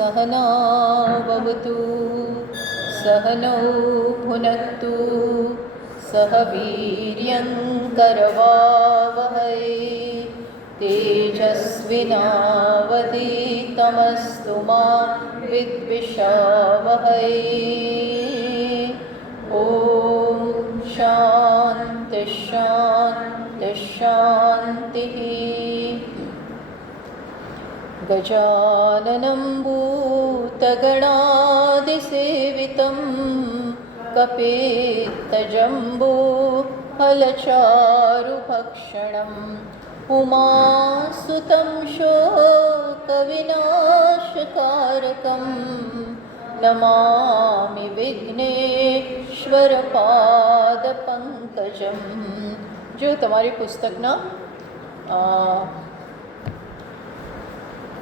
सहनाववतु सहनौ भुनक्तु सह वीर्यङ्करवावहै तेजस्विनावधीतमस्तु मा विद्विषावहै। ॐ शान्ति शान्ति शान्तिः। गजाननं भूतगणादिसेवितं कपित्थजम्बो फलचारुभक्षणम् उमासुतं शोकविनाशकारकं नमामि विघ्नेश्वरपादपङ्कजं। जो તમારી પુસ્તકના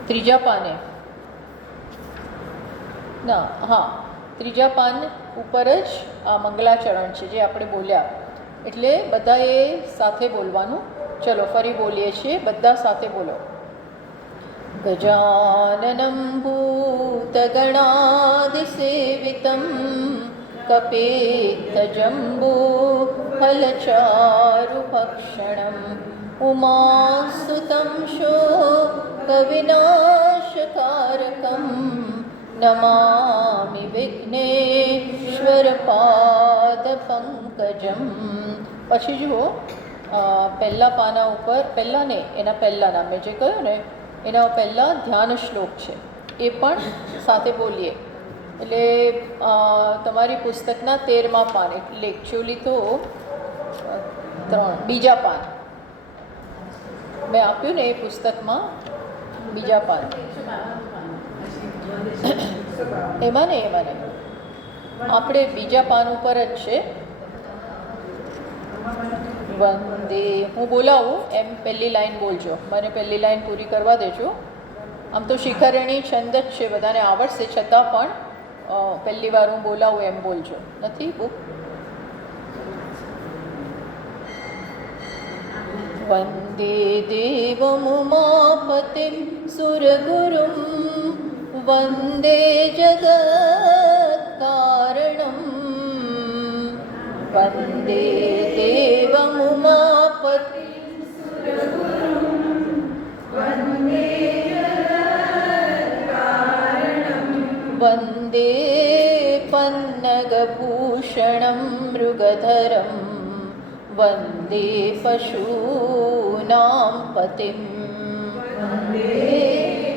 ત્રીજા પાને ત્રીજા પાન ઉપર જ આ મંગલાચરણ છે જે આપણે બોલ્યા, એટલે બધાએ સાથે બોલવાનું. ચલો ફરી બોલીએ છીએ, બધા સાથે બોલો. ગજાનનં ભૂતગણાદિસેવિतं કપિત્થજમ્બો ફલચારુભક્ષણम् ઉમાસુतं શોકવિનાશકારકં નમામિ વિઘ્નેશ્વરપાદપંકજમ. પછી જુઓ, પહેલાં પાના ઉપર, પહેલાં ને એના પહેલાંના મેં જે કહ્યું ને એના પહેલાં ધ્યાન શ્લોક છે, એ પણ સાથે બોલીએ. એટલે તમારી પુસ્તકના 13મા પાન, એટલે એકચ્યુઅલી તો બીજા પાન મેં આપ્યું ને એ પુસ્તકમાં બીજા પાન, એમાં ને આપણે બીજા પાન ઉપર જ છે. વંદે, હું બોલાવું એમ પહેલી લાઈન બોલજો, મને પહેલી લાઈન પૂરી કરવા દેજો. આમ તો શિખરણી છંદ જ છે, બધાને આવડશે, છતાં પણ પહેલી વાર હું બોલાવું એમ બોલજો. નથી બુક? વંદે દેવમુમાપતિં સુરગુરું વંદે જગત્કારણં. વંદે દેવમુમાપતિં સુરગુરું વંદે જગત્કારણં. વંદે પન્નગભૂષણં મૃગધરં વંદે પશૂનાં પતિં. વંદે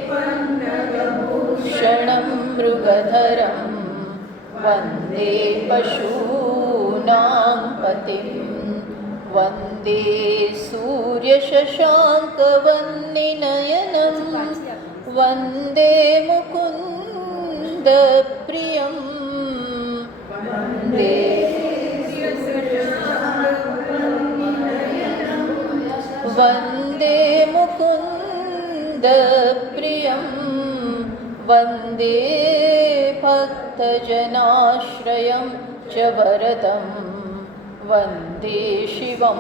પન્નગભૂષણં મૃગધરં વંદે પશૂનાં પતિં. વંદે સૂર્યશશાંકવન્નિનયनं વંદે મુકુન્દપ્રિયં. વંદે વંદે મુકુન્દપ્રિયં. વંદે ભક્તજનાશ્રયં ચ વરદં વંદે શિવં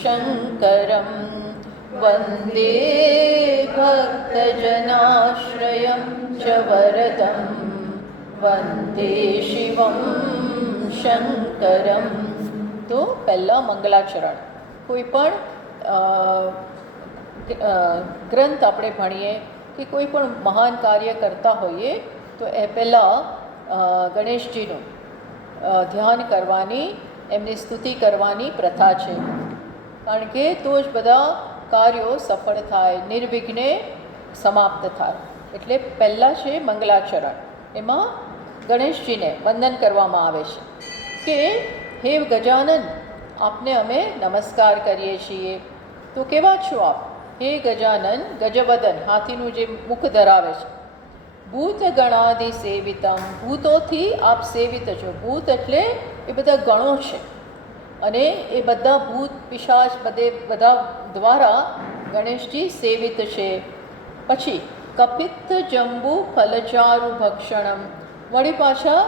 શંકરં. વંદે ભક્તજનાશ્રયં ચ વરદં વંદે શિવં શંકરમ. તો પહેલાં મંગલાચરણ. કોઈ પણ ગ્રંથ આપણે ભણીએ કે કોઈ પણ મહાન કાર્ય કરતા હોઈએ તો એ પહેલાં ગણેશજીનું ધ્યાન કરવાની, એમની સ્તુતિ કરવાની પ્રથા છે. કારણ કે તો જ બધા કાર્યો સફળ થાય, નિર્વિઘ્ને સમાપ્ત થાય. એટલે પહેલાં છે મંગલાચરણ. એમાં ગણેશજીને વંદન કરવામાં આવે છે કે હે ગજાનન, આપને અમે નમસ્કાર કરીએ છીએ. તો કેવા છો આપ? હે ગજાનન, ગજવદન, હાથીનું જે મુખ ધરાવે છે. ભૂત ગણાદિ સેવિતમ, ભૂતોથી આપ સેવિત છો. ભૂત એટલે એ બધા ગણો છે, અને એ બધા ભૂત પિશાચ બધા દ્વારા ગણેશજી સેવિત છે. પછી કપિત્થ જંબુ ફલચારુ ભક્ષણમ, વળી પાછા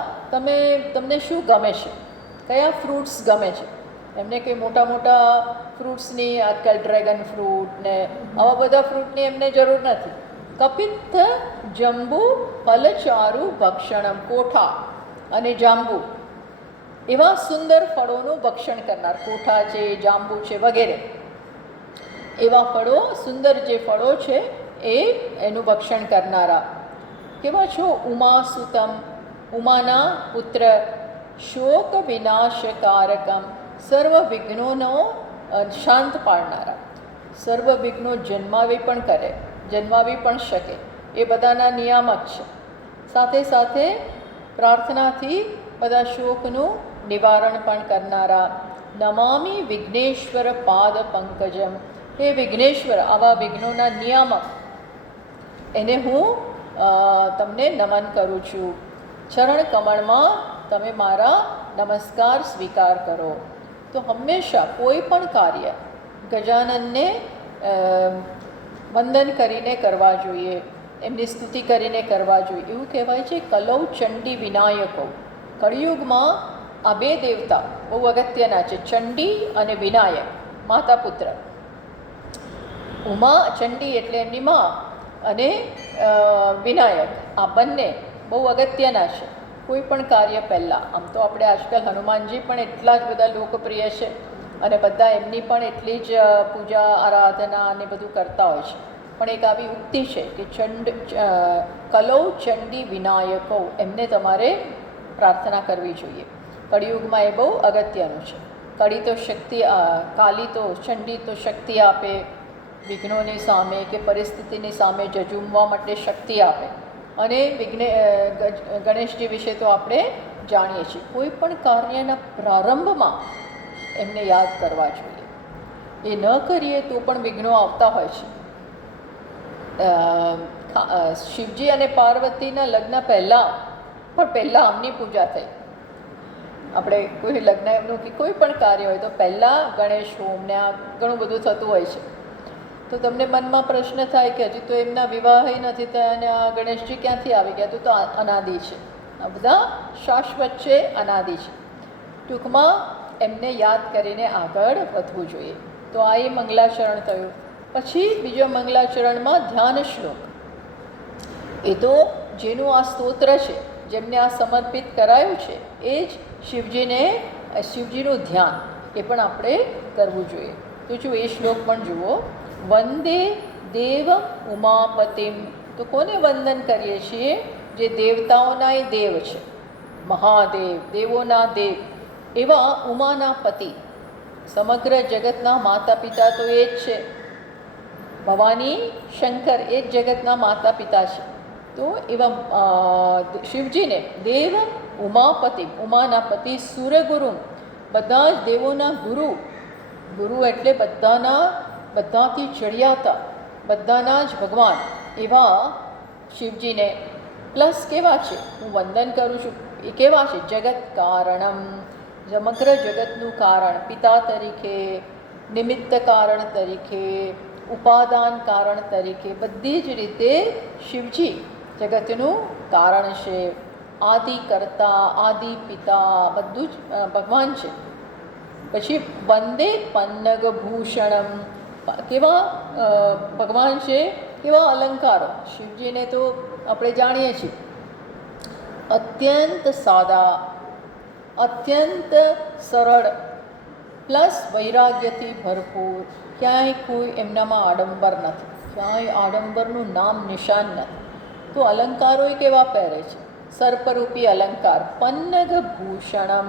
તમને શું ગમે છે? કયા ફ્રૂટ્સ ગમે છે? એમને કંઈ મોટા મોટા ફ્રૂટ્સની, આજકાલ ડ્રેગન ફ્રૂટ ને આવા બધા ફ્રૂટની એમને જરૂર નથી. કપિત્થ જંબુ ફલચારુ ભક્ષણમ, કોઠા અને જાંબુ એવા સુંદર ફળોનું ભક્ષણ કરનાર, કોઠા છે, જાંબુ છે વગેરે એવા ફળો, સુંદર જે ફળો છે એનું ભક્ષણ કરનારા. કેવા છો? ઉમાસુતમ, ઉમાના પુત્ર, શોક વિનાશકારકમ, સર્વ વિઘ્નોનો શાંત પાડનારા. સર્વ વિઘ્નો જન્માવી પણ શકે એ બધાના નિયામક છે. સાથે સાથે પ્રાર્થનાથી બધા શોકનું નિવારણ પણ કરનારા. નમામી વિઘ્નેશ્વર પાદ પંકજમ, હે વિઘ્નેશ્વર, આવા વિઘ્નોના નિયામક, એને હું તમને નમન કરું છું. ચરણ કમળમાં તમે મારા નમસ્કાર સ્વીકાર કરો. તો હંમેશા કોઈ પણ કાર્ય ગજાનનને વંદન કરીને કરવા જોઈએ, એમની સ્તુતિ કરીને કરવા જોઈએ. એવું કહેવાય છે કલૌ ચંડી વિનાયકો. કળિયુગમાં આ બે દેવતા બહુ અગત્યના છે, ચંડી અને વિનાયક, માતા પુત્ર. ઉમા, ચંડી એટલે એમની મા, અને વિનાયક, આ બંને બહુ અગત્યના છે કોઈ પણ કાર્ય પહેલાં. આમ તો આપણે આજકાલ હનુમાનજી પણ એટલા જ બધા લોકપ્રિય છે અને બધા એમની પણ એટલી જ પૂજા આરાધના અને બધું કરતા હોય છે. પણ એક આવી ઉક્તિ છે કે કલૌ ચંડી વિનાયકો, એમને તમારે પ્રાર્થના કરવી જોઈએ. કળિયુગમાં એ બહુ અગત્યનું છે. કળી તો શક્તિ, કાલી તો, ચંડી તો શક્તિ આપે વિઘ્નોની સામે કે પરિસ્થિતિની સામે ઝઝૂમવા માટે શક્તિ આપે. અને ગણેશજી વિશે તો આપણે જાણીએ છીએ. કોઈ પણ કાર્યના પ્રારંભમાં એમને યાદ કરવા જોઈએ. એ ન કરીએ તો પણ વિઘ્નો આવતા હોય છે. શિવજી અને પાર્વતીના લગ્ન પહેલાં આમની પૂજા થઈ. આપણે કોઈ લગ્ન એમનું કે કોઈ પણ કાર્ય હોય તો પહેલાં ગણેશ હોમ ને આ ઘણું બધું થતું હોય છે. તો તમને મનમાં પ્રશ્ન થાય કે હજી તો એમના વિવાહ નથી થયા અને આ ગણેશજી ક્યાંથી આવી ગયા? તો અનાદિ છે. આ બધા શાશ્વત છે, અનાદિ છે. ટૂંકમાં એમને યાદ કરીને આગળ વધવું જોઈએ. તો આ એ મંગલાચરણ થયું. પછી બીજો મંગલાચરણમાં ધ્યાન શ્લોક. એ તો જેનું આ સ્તોત્ર છે, જેમને આ સમર્પિત કરાયું છે, એ જ શિવજીનું ધ્યાન એ પણ આપણે કરવું જોઈએ. તો જો એ શ્લોક પણ જુઓ. વંદે દેવ ઉમાપતિમ. તો કોને વંદન કરીએ છીએ? જે દેવતાઓના દેવ છે, મહાદેવ, દેવોના દેવ એવા ઉમાના પતિ. સમગ્ર જગતના માતા પિતા તો એ જ છે. ભવાની શંકર એ જ જગતના માતા પિતા છે. તો એવા શિવજીને દેવ ઉમાપતિ, ઉમાના પતિ, સૂર્યગુરુ, બધા જ દેવોના ગુરુ. ગુરુ એટલે બધાથી ચડિયાતા, બધાના જ ભગવાન એવા શિવજીને પ્લસ કેવા છે હું વંદન કરું છું. એ કેવા છે? જગત કારણમ, સમગ્ર જગતનું કારણ, પિતા તરીકે, નિમિત્ત કારણ તરીકે, ઉપાદાન કારણ તરીકે, બધી જ રીતે શિવજી જગતનું કારણ છે. આદિ કર્તા, આદિ પિતા, બધું જ ભગવાન છે. પછી વંદે પન્નગ ભૂષણમ. કેવા ભગવાન છે, કેવા અલંકારો. શિવજીને તો આપણે જાણીએ છીએ અત્યંત સાદા, અત્યંત સરળ, પ્લસ વૈરાગ્યથી ભરપૂર. ક્યાંય કોઈ એમનામાં આડંબર નથી, ક્યાંય આડંબરનું નામ નિશાન નથી. તો અલંકારો કેવા પહેરે છે? સર્પરૂપી અલંકાર. પન્નગ ભૂષણમ.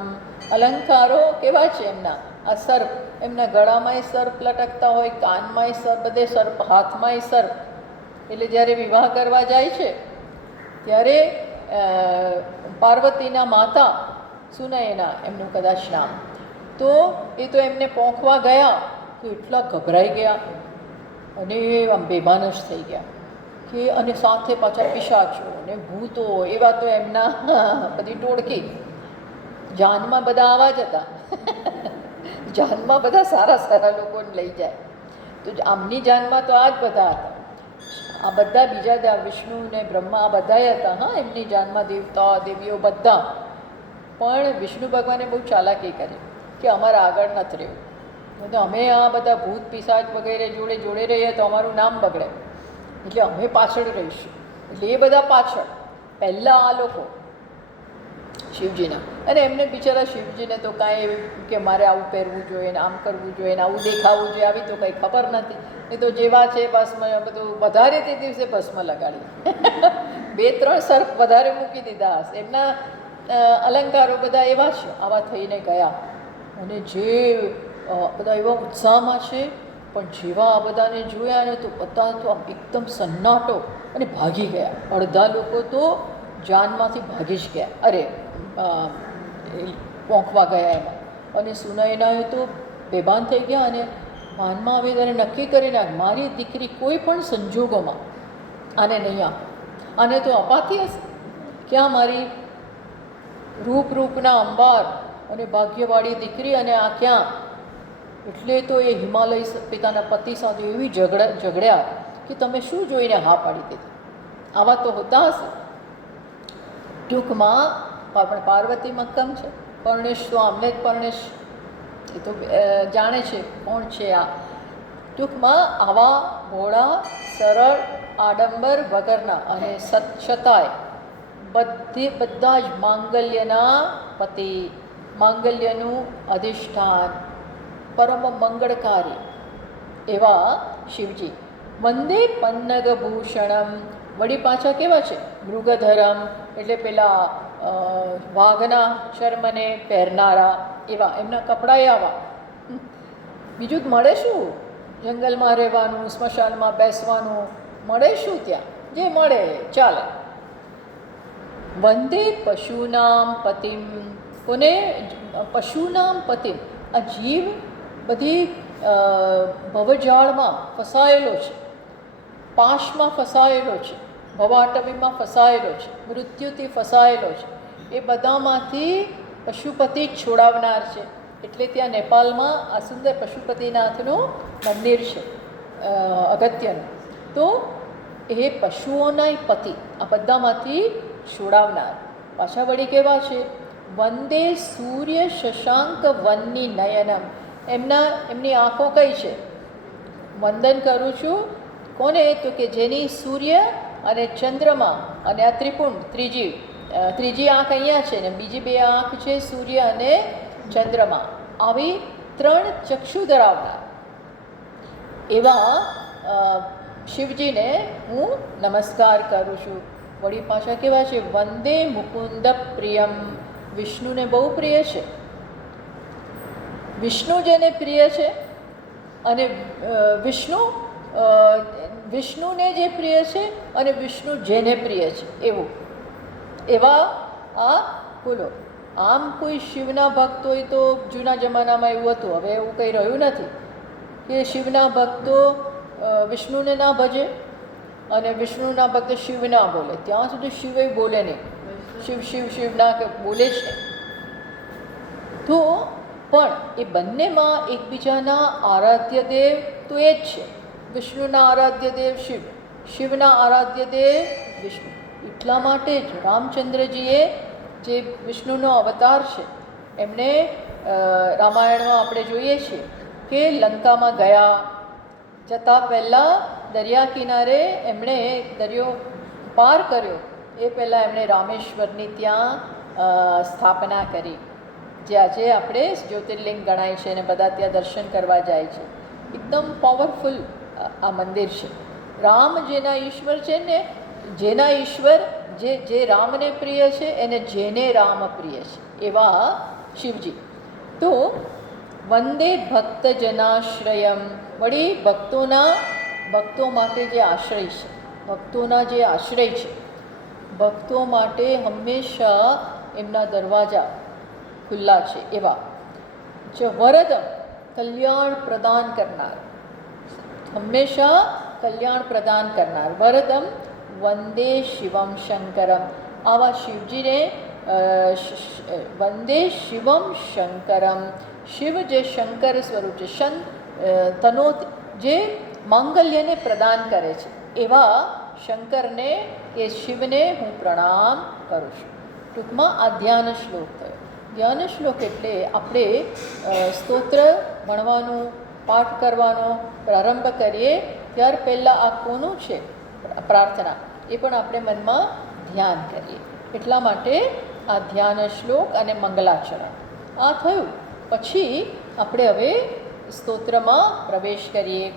અલંકારો કેવા છે એમના? આ સર્પ, એમના ગળામાંય સર્પ લટકતા હોય, કાનમાંય સર્પ, બધે સર્પ, હાથમાંય સર્પ. એટલે જ્યારે વિવાહ કરવા જાય છે ત્યારે પાર્વતીના માતા સુનયના એમનું કદાચ નામ, તો એ તો એમને પોંખવા ગયા તો એટલા ગભરાઈ ગયા અને આમ બેભાન જ થઈ ગયા કે, અને સાથે પાછા પિશાચો ને ભૂતો એવા તો એમના બધી ટોળકી. જાનમાં બધા આવા જ હતા. જાનમાં બધા સારા સારા લોકોને લઈ જાય. તો આમની જાનમાં તો આ જ બધા હતા. આ બધા બીજા વિષ્ણુ ને બ્રહ્મા આ બધાય હતા. હા, એમની જાનમાં દેવતા દેવીઓ બધા. પણ વિષ્ણુ ભગવાને બહુ ચાલાકી કરી કે અમારે આગળ નથી રહેવું. તો અમે આ બધા ભૂત પિશાચ વગેરે જોડે રહીએ તો અમારું નામ બગડે. એટલે અમે પાછળ રહીશું. એટલે એ બધા પાછળ, પહેલાં આ લોકો શિવજીના. અને એમને બિચારા શિવજીને તો કાંઈ કે મારે આવું પહેરવું જોઈએ ને આમ કરવું જોઈએ ને આવું દેખાવું જોઈએ આવી તો કંઈ ખબર નથી. એ તો જેવા છે ભસ્મ બધું વધારે તે દિવસે ભસ્મ લગાડી 2-3 સર્ફ વધારે મૂકી દીધા હશે. એમના અલંકારો બધા એવા છે, આવા થઈને ગયા. અને જે બધા એવા ઉત્સાહમાં છે, પણ જેવા આ બધાને જોયા ને તો બધા તો આમ એકદમ સન્નાટો અને ભાગી ગયા. અડધા લોકો તો જાનમાંથી ભાગી જ ગયા, અરે પોંખવા ગયા એમાં. અને સુનયનાએ તો બેભાન થઈ ગયા અને માનમાં આવે ત્યારે નક્કી કરી નાખ, મારી દીકરી કોઈ પણ સંજોગોમાં આને નહીં આપે, આને તો અપાતી હશે. ક્યાં મારી રૂપના અંબાર અને ભાગ્યવાળી દીકરી, અને આ ક્યાં? એટલે તો એ હિમાલય પિતાના પતિ સાથે એવી ઝઘડ્યા કે તમે શું જોઈને હા પાડી દીધી. આવા તો હોતા હશે. ટૂંકમાં પણ પાર્વતી મક્કમ છે, પરણેશ તો આમને જ પરણેશ, એ તો જાણે છે કોણ છે આ. ટૂંકમાં આવા ભોળા સરળ આડંબર વગરના અને છતાંય બધા જ માંગલ્યના પતિ, માંગલ્યનું અધિષ્ઠાન, પરમ મંગળકારી એવા શિવજી. વંદે પન્નગભૂષણમ, વળી પાછા કેવા છે? મૃગધરમ, એટલે પેલા વાઘના ચર્મને પહેરનારા એવા, એમના કપડાં આવા. બીજું મળે શું? જંગલમાં રહેવાનું, સ્મશાનમાં બેસવાનું, મળે શું ત્યાં? જે મળે ચાલે. વંદે પશુનામ પતિમ, કોને? પશુનામ પતિમ. આ જીવ બધી ભવજાળમાં ફસાયેલો છે, પાશમાં ફસાયેલો છે, ભવાટવીમાં ફસાયેલો છે, મૃત્યુથી ફસાયેલો છે. એ બધામાંથી પશુપતિ જ છોડાવનાર છે. એટલે ત્યાં નેપાળમાં આ સુંદર પશુપતિનાથનું મંદિર છે અગત્યનું. તો એ પશુઓના પતિ આ બધામાંથી છોડાવનાર. પાછા વળી કેવા છે? વંદે સૂર્ય શશાંક વનની નયનમ, એમની આંખો કઈ છે? વંદન કરું છું કોને? તો કે જેની સૂર્ય અને ચંદ્રમા અને આ ત્રિપુંડ, ત્રીજી આંખ અહીંયા છે ને બીજી 2 આંખ છે સૂર્ય અને ચંદ્રમા. આવી 3 ચક્ષુ ધરાવનાર એવા શિવજીને હું નમસ્કાર કરું છું. વળી પાછા કેવા છે? વંદે મુકુંદ પ્રિયમ, વિષ્ણુને બહુ પ્રિય છે. વિષ્ણુ જેને પ્રિય છે અને વિષ્ણુને જે પ્રિય છે અને વિષ્ણુ જેને પ્રિય છે એવા આ બોલો. આમ કોઈ શિવના ભક્ત હોય તો જૂના જમાનામાં એવું હતું, હવે એવું કંઈ રહ્યું નથી કે શિવના ભક્તો વિષ્ણુને ના ભજે અને વિષ્ણુના ભક્તો શિવ ના બોલે. ત્યાં સુધી શિવે બોલે નહીં, શિવ શિવ શિવ ના બોલે જ નહીં. તો પણ એ બંનેમાં એકબીજાના આરાધ્ય દેવ તો એ જ છે. વિષ્ણુના આરાધ્ય દેવ શિવ, શિવના આરાધ્ય દેવ વિષ્ણુ. એટલા માટે જ રામચંદ્રજીએ જે વિષ્ણુનો અવતાર છે એમણે રામાયણમાં આપણે જોઈએ છીએ કે લંકામાં જતાં પહેલાં દરિયા કિનારે એમણે દરિયો પાર કર્યો એ પહેલાં એમણે રામેશ્વરની ત્યાં સ્થાપના કરી, જે આજે આપણે જ્યોતિર્લિંગ ગણાય છે અને બધા ત્યાં દર્શન કરવા જાય છે. એકદમ પાવરફુલ આ મંદિર છે. રામ જેના ઈશ્વર છે ને, જેના ઈશ્વર જે રામને પ્રિય છે એને જેને રામ પ્રિય છે એવા શિવજી. તો વંદે ભક્તજનાશ્રયમ, વળી ભક્તો માટે જે આશ્રય છે, ભક્તોના જે આશ્રય છે, ભક્તો માટે હંમેશા એમના દરવાજા ખુલ્લા છે એવા. જે વરદમ, કલ્યાણ પ્રદાન કરનાર, હંમેશા કલ્યાણ પ્રદાન કરનાર. વરદમ વંદે શિવમ શંકરમ, આવા શિવજીને વંદે શિવમ શંકરમ. શિવ જે શંકર સ્વરૂપ છે, જે માંગલ્યને પ્રદાન કરે છે એવા શંકરને કે શિવને હું પ્રણામ કરું છું. ટૂંકમાં આ ધ્યાન શ્લોક થયો. ધ્યાન શ્લોક એટલે આપણે સ્તોત્ર ભણવાનું, પાઠ કરવાનો પ્રારંભ કરીએ ત્યાર પહેલાં આ કોનું છે? પ્રાર્થના એ પણ આપણે મનમાં ધ્યાન કરીએ. એટલા માટે આ ધ્યાન શ્લોક અને મંગલાચરણ આ થયું. પછી આપણે હવે સ્તોત્રમાં પ્રવેશ કરીએ.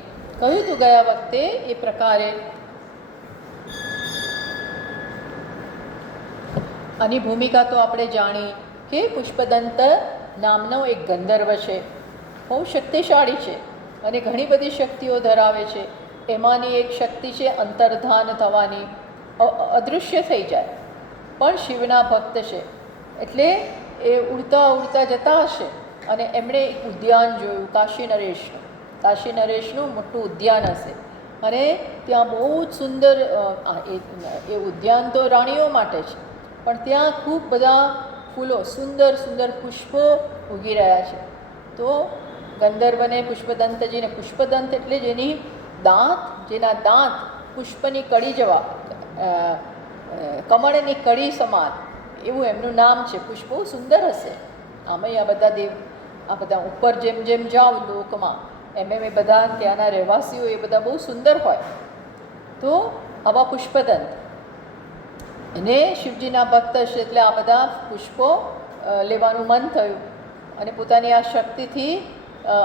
કહ્યું હતું ગયા વખતે એ પ્રકારે આની ભૂમિકા તો આપણે જાણી કે પુષ્પદંત નામનો એક ગંધર્વ છે, બહુ શક્તિશાળી છે અને ઘણી બધી શક્તિઓ ધરાવે છે. એમાંની એક શક્તિ છે અંતર્ધાન થવાની, અદૃશ્ય થઈ જાય, પણ શિવના ભક્ત છે. એટલે એ ઉડતા ઉડતા જતા હશે અને એમણે એક ઉદ્યાન જોયું કાશી નરેશનું. કાશી નરેશનું મોટું ઉદ્યાન હશે અને ત્યાં બહુ જ સુંદર એ ઉદ્યાન તો રાણીઓ માટે છે, પણ ત્યાં ખૂબ બધા ફૂલો, સુંદર સુંદર પુષ્પો ઉગી રહ્યા છે. તો ગંધર્વને પુષ્પદંતજીને, પુષ્પદંત એટલે જેના દાંત પુષ્પની કડી જેવા, કમળની કડી સમાન, એવું એમનું નામ છે. પુષ્પો સુંદર હશે. આમાંય આ બધા ઉપર જેમ જેમ જાઓ લોકમાં એમ એ બધા ત્યાંના રહેવાસીઓ એ બધા બહુ સુંદર હોય. તો આવા પુષ્પદંત એને શિવજીના ભક્ત છે એટલે આ બધા પુષ્પો લેવાનું મન થયું અને પોતાની આ શક્તિથી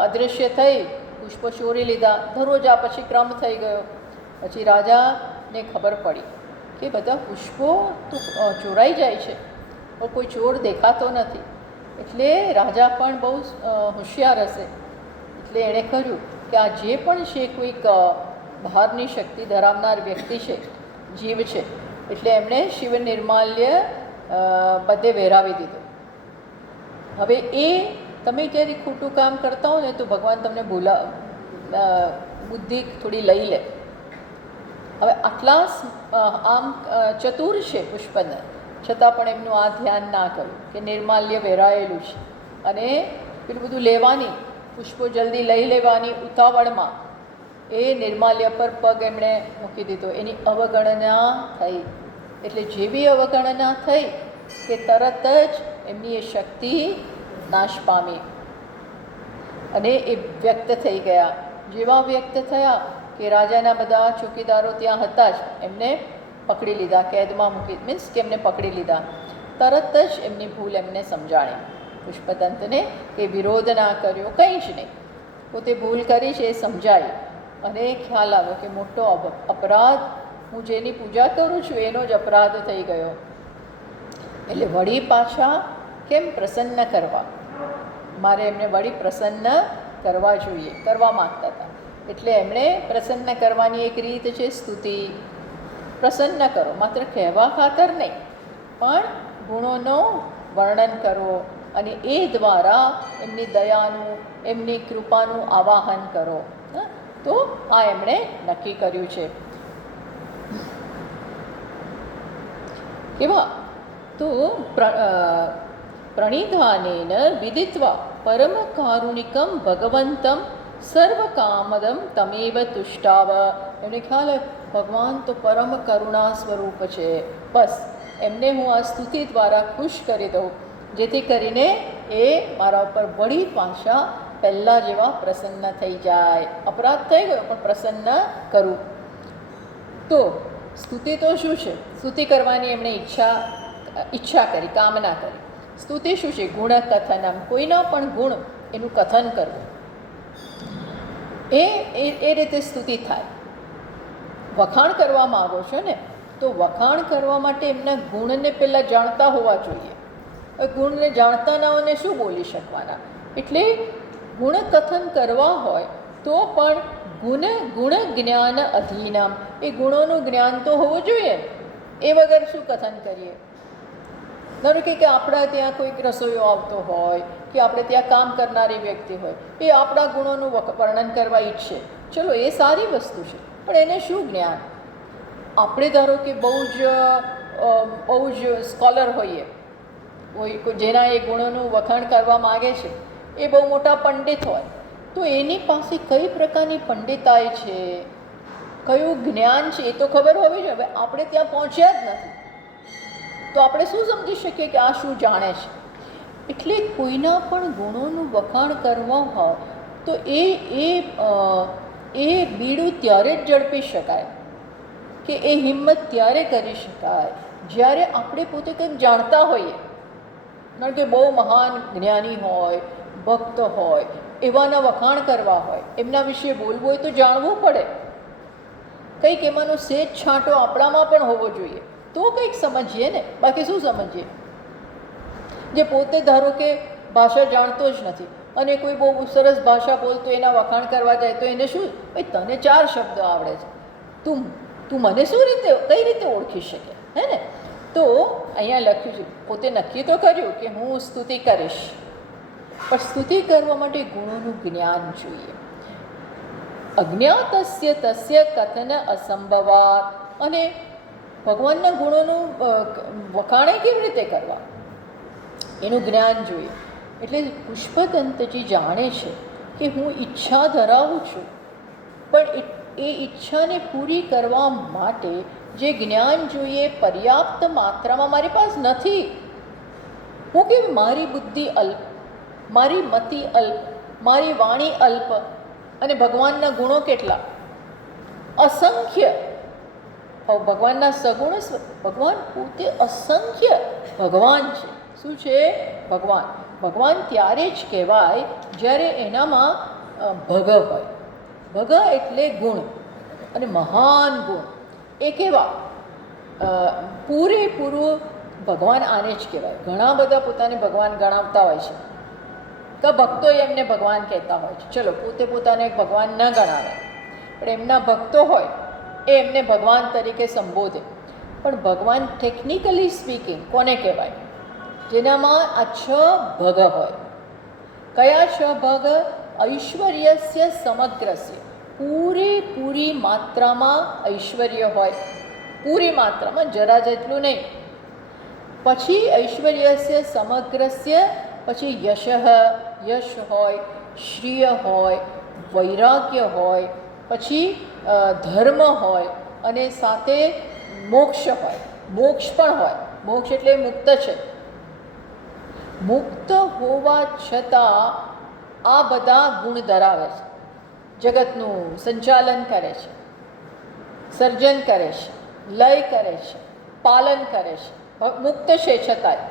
અદૃશ્ય થઈ પુષ્પો ચોરી લીધા. દરરોજ આ પછી ક્રમ થઈ ગયો. પછી રાજાને ખબર પડી કે બધા પુષ્પો તો ચોરાઈ જાય છે, પણ કોઈ ચોર દેખાતો નથી. એટલે રાજા પણ બહુ હોશિયાર હશે, એટલે એણે કહ્યું કે આ જે પણ છે કોઈક બહારની શક્તિ ધરાવનાર વ્યક્તિ છે, જીવ છે, એટલે એમણે શિવ નિર્માલ્ય બધે વહેરાવી દીધું. હવે એ તમે જ્યારે ખોટું કામ કરતા હો ને તો ભગવાન તમને બુદ્ધિ થોડી લઈ લે. હવે આટલા આમ ચતુર છે પુષ્પદંત, છતાં પણ એમનું આ ધ્યાન ના કર્યું કે નિર્માલ્ય વહેરાયેલું છે અને પેલું બધું લેવાની, પુષ્પો જલ્દી લઈ લેવાની ઉતાવળમાં એ નિર્માલ્ય પર પગ એમણે મૂકી દીધો. એની અવગણના થઈ. એટલે જેવી અવગણના થઈ કે તરત જ એમની એ શક્તિ નાશ પામી અને એ વ્યક્ત થઈ ગયા. જેવા વ્યક્ત થયા કે રાજાના બધા ચોકીદારો ત્યાં હતા જ, એમને પકડી લીધા, કેદમાં મૂકી, મીન્સ કે એમને પકડી લીધા. તરત જ એમની ભૂલ એમને સમજાણી પુષ્પદંતને કે વિરોધ ના કર્યો, કંઈ જ નહીં, પોતે ભૂલ કરી છે એ સમજાય અને ખ્યાલ આવ્યો કે મોટો અપરાધ, હું જેની પૂજા કરું છું એનો જ અપરાધ થઈ ગયો. એટલે વળી પાછા કેમ પ્રસન્ન કરવા, મારે એમને વળી પ્રસન્ન કરવા જોઈએ, કરવા માગતા હતા. એટલે એમણે પ્રસન્ન કરવાની એક રીત છે સ્તુતિ. પ્રસન્ન કરો, માત્ર કહેવા ખાતર નહીં, પણ ગુણોનો વર્ણન કરો અને એ દ્વારા એમની દયાનું, એમની કૃપાનું આવાહન કરો. તો આ એમણે નક્કી કર્યું છે. કેવા તો પ્રણિધાનેન વિદિત્વા પરમ કારુણિકમ ભગવંતમ સર્વકામદમ તમેવ તુષ્ટાવ. એમને ખ્યાલ ભગવાન તો પરમ કરુણા સ્વરૂપ છે, બસ એમને હું આ સ્તુતિ દ્વારા ખુશ કરી દઉં, જેથી કરીને એ મારા ઉપર વળી પાછા પહેલાં જેવા પ્રસન્ન થઈ જાય. અપરાધ થઈ ગયો પણ પ્રસન્ન કરું. તો સ્તુતિ તો શું છે? સ્તુતિ કરવાની એમણે ઈચ્છા કરી, કામના કરી. સ્તુતિ શું છે? ગુણ કથનમ, કોઈના પણ ગુણ એનું કથન કરવું, એ રીતે સ્તુતિ થાય. વખાણ કરવા માગો છો ને, તો વખાણ કરવા માટે એમના ગુણને પહેલાં જાણતા હોવા જોઈએ. ગુણને જાણતા ના હોને શું બોલી શકવાના? એટલે ગુણ કથન કરવા હોય તો પણ ગુણ જ્ઞાન અધીનમ, એ ગુણોનું જ્ઞાન તો હોવું જોઈએ. એ વગર શું કથન કરીએ? ધારો કે આપણા ત્યાં કોઈક રસોઈયો આવતો હોય કે આપણે ત્યાં કામ કરનારી વ્યક્તિ હોય, એ આપણા ગુણોનું વર્ણન કરવા ઈચ્છે, ચલો એ સારી વસ્તુ છે, પણ એને શું જ્ઞાન? આપણે ધારો કે બહુ જ સ્કોલર હોઈએ, જેના એ ગુણોનું વખાણ કરવા માગે છે, એ બહુ મોટા પંડિત હોય, તો એની પાસે કઈ પ્રકારની પંડિતાઈ છે, કયું જ્ઞાન છે એ તો ખબર હોવી જોઈએ. હવે આપણે ત્યાં પહોંચ્યા જ નથી તો આપણે શું સમજી શકીએ કે આ શું જાણે છે? એટલે કોઈના પણ ગુણોનું વખાણ કરવા હોય તો એ બીડું ત્યારે જ ઝડપી શકાય કે એ હિંમત ત્યારે કરી શકાય જ્યારે આપણે પોતે કંઈક જાણતા હોઈએ. કારણ કે બહુ મહાન જ્ઞાની હોય, ભક્ત હોય, એવાના વખાણ કરવા હોય, એમના વિશે બોલવું હોય તો જાણવું પડે. કંઈક એમાંનો સેજ છાંટો આપણામાં પણ હોવો જોઈએ તો કંઈક સમજીએ ને, બાકી શું સમજીએ? જે પોતે ધારો કે ભાષા જાણતો જ નથી અને કોઈ બહુ સરસ ભાષા બોલતો એના વખાણ કરવા જાય તો એને શું, ભાઈ તને 4 શબ્દ આવડે છે, તું મને શું રીતે, કઈ રીતે ઓળખી શકે, હે ને? તો અહીંયા લખ્યું છે, પોતે નક્કી તો કર્યું કે હું સ્તુતિ કરીશ, પણ સ્તુતિ કરવા માટે ગુણોનું જ્ઞાન જોઈએ. અજ્ઞાતસ્ય તસ્ય કથન અસંભવાત. અને ભગવાનના ગુણોનું વખાણે કેવી રીતે કરવા એનું જ્ઞાન જોઈએ. એટલે પુષ્પદંતજી જાણે છે કે હું ઈચ્છા ધરાવું છું, પણ એ ઈચ્છાને પૂરી કરવા માટે જે જ્ઞાન જોઈએ પર્યાપ્ત માત્રામાં મારી પાસે નથી. હું કે મારી બુદ્ધિ અલ્પ, મારી મતિ અલ્પ, મારી વાણી અલ્પ, અને ભગવાનના ગુણો કેટલા? અસંખ્ય. ભગવાનના સગુણ, ભગવાન પોતે અસંખ્ય ભગવાન છે. શું છે? ભગવાન. ભગવાન ત્યારે જ કહેવાય જ્યારે એનામાં ભગ હોય. ભગ એટલે ગુણ, અને મહાન ગુણ. એ કેવા? પૂરેપૂરું ભગવાન આને જ કહેવાય. ઘણા બધા પોતાને ભગવાન ગણાવતા હોય છે, તો ભક્તો એમને ભગવાન કહેતા હોય છે. ચલો, પોતે પોતાને ભગવાન ન ગણાવે, પણ એમના ભક્તો હોય એ એમને ભગવાન તરીકે સંબોધે. પણ ભગવાન ટેકનિકલી સ્પીકિંગ કોને કહેવાય? જેનામાં આ 6 ભગ હોય. કયા 6 ભગ? ઐશ્વર્યસ્ય સમગ્રસ્ય, પૂરેપૂરી માત્રામાં ઐશ્વર્ય હોય, પૂરી માત્રામાં, જરા જેટલું નહીં. પછી ઐશ્વર્યસ્ય સમગ્રસ્ય, પછી યશ હોય, શ્રિય હોય, વૈરાગ્ય હોય, પછી ધર્મ હોય, અને સાથે મોક્ષ હોય. મોક્ષ પણ હોય. મોક્ષ એટલે મુક્ત છે. મુક્ત હોવા છતાં આ બધા ગુણ ધરાવે છે. જગતનું સંચાલન કરે છે, સર્જન કરે છે, લય કરે છે, પાલન કરે છે, મુક્ત છે છતાંય.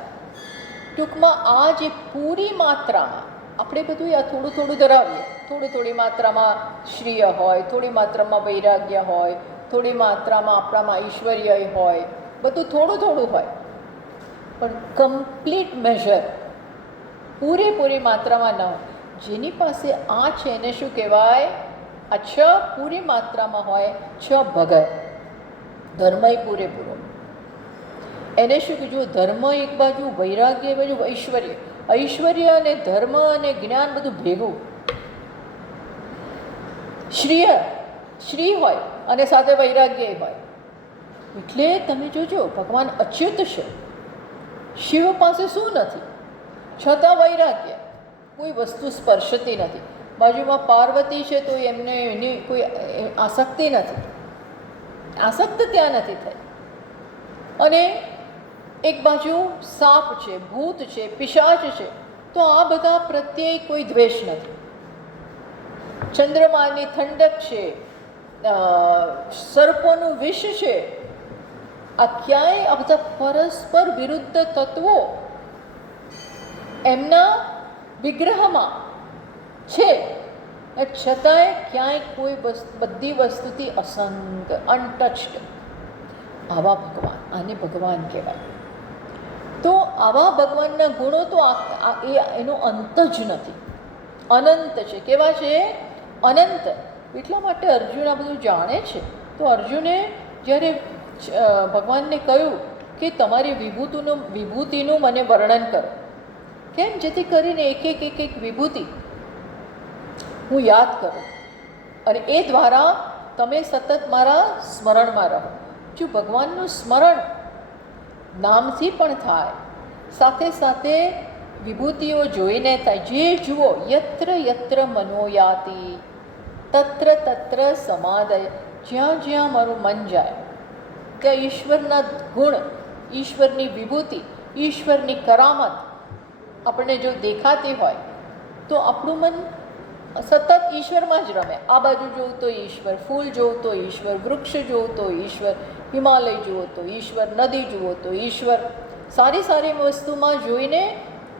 ટૂંકમાં આ જે પૂરી માત્રામાં આપણે બધું આ થોડું થોડું ધરાવીએ, થોડી માત્રામાં શ્રિય હોય, થોડી માત્રામાં વૈરાગ્ય હોય, થોડી માત્રામાં આપણામાં ઐશ્વર્ય હોય, બધું થોડું થોડું હોય, પણ કમ્પ્લીટ મેઝર પૂરેપૂરી માત્રામાં ન હોય. જેની પાસે આ છે એને શું કહેવાય? આ 6 પૂરી માત્રામાં હોય, 6 ભગ. ધર્મય પૂરેપૂરો, એને શું કીધું? ધર્મ એક બાજુ, વૈરાગ્ય એક બાજુ, ઐશ્વર્ય. ઐશ્વર્ય અને ધર્મ અને જ્ઞાન બધું ભેગું. શ્રી હોય અને સાથે વૈરાગ્ય હોય. એટલે તમે જોજો, ભગવાન અચ્યુત છે. શિવ પાસે શું નથી, છતાં વૈરાગ્ય, કોઈ વસ્તુ સ્પર્શતી નથી. બાજુમાં પાર્વતી છે તો એમને એની કોઈ આસક્તિ નથી, આસક્ત ત્યાં નથી થઈ. અને એક બાજુ સાપ છે, ભૂત છે, પિશાચ છે, તો આ બધા પ્રત્યે કોઈ દ્વેષ નથી. ચંદ્રમાની ઠંડક છે, સર્પોનું વિષ છે. આ ક્યાંય આ બધા પરસ્પર વિરુદ્ધ તત્વો એમના વિગ્રહમાં છે, છતાંય ક્યાંય કોઈ બધી વસ્તુથી અસંગ, અનટચ્ડ. આવા ભગવાન, આને ભગવાન કહેવાય. તો આવા ભગવાનના ગુણો તો એનો અંત જ નથી, અનંત છે. કેવા છે? અનંત. એટલા માટે અર્જુન આ બધું જાણે છે. તો અર્જુને જ્યારે ભગવાનને કહ્યું કે તમારી વિભૂતિનું મને વર્ણન કરો, કેમ? જેથી કરીને એક વિભૂતિ હું યાદ કરું અને એ દ્વારા તમે સતત મારા સ્મરણમાં રહો. જો ભગવાનનું સ્મરણ નામથી પણ થાય, સાથે સાથે વિભૂતિઓ જોઈને થાય. જે જુઓ, યત્ર યત્ર મનોયાતિ તત્ર તત્ર સમાદય. જ્યાં જ્યાં મારું મન જાય ત્યાં ઈશ્વરના ગુણ, ઈશ્વરની વિભૂતિ, ઈશ્વરની કરામત આપણને જો દેખાતી હોય તો આપણું મન સતત ઈશ્વરમાં જ રમે. આ બાજુ જોઉં તો ઈશ્વર, ફૂલ જોઉં તો ઈશ્વર, વૃક્ષ જોઉં તો ઈશ્વર, હિમાલય જુઓ તો ઈશ્વર, નદી જુઓ તો ઈશ્વર. સારી સારી વસ્તુમાં જોઈને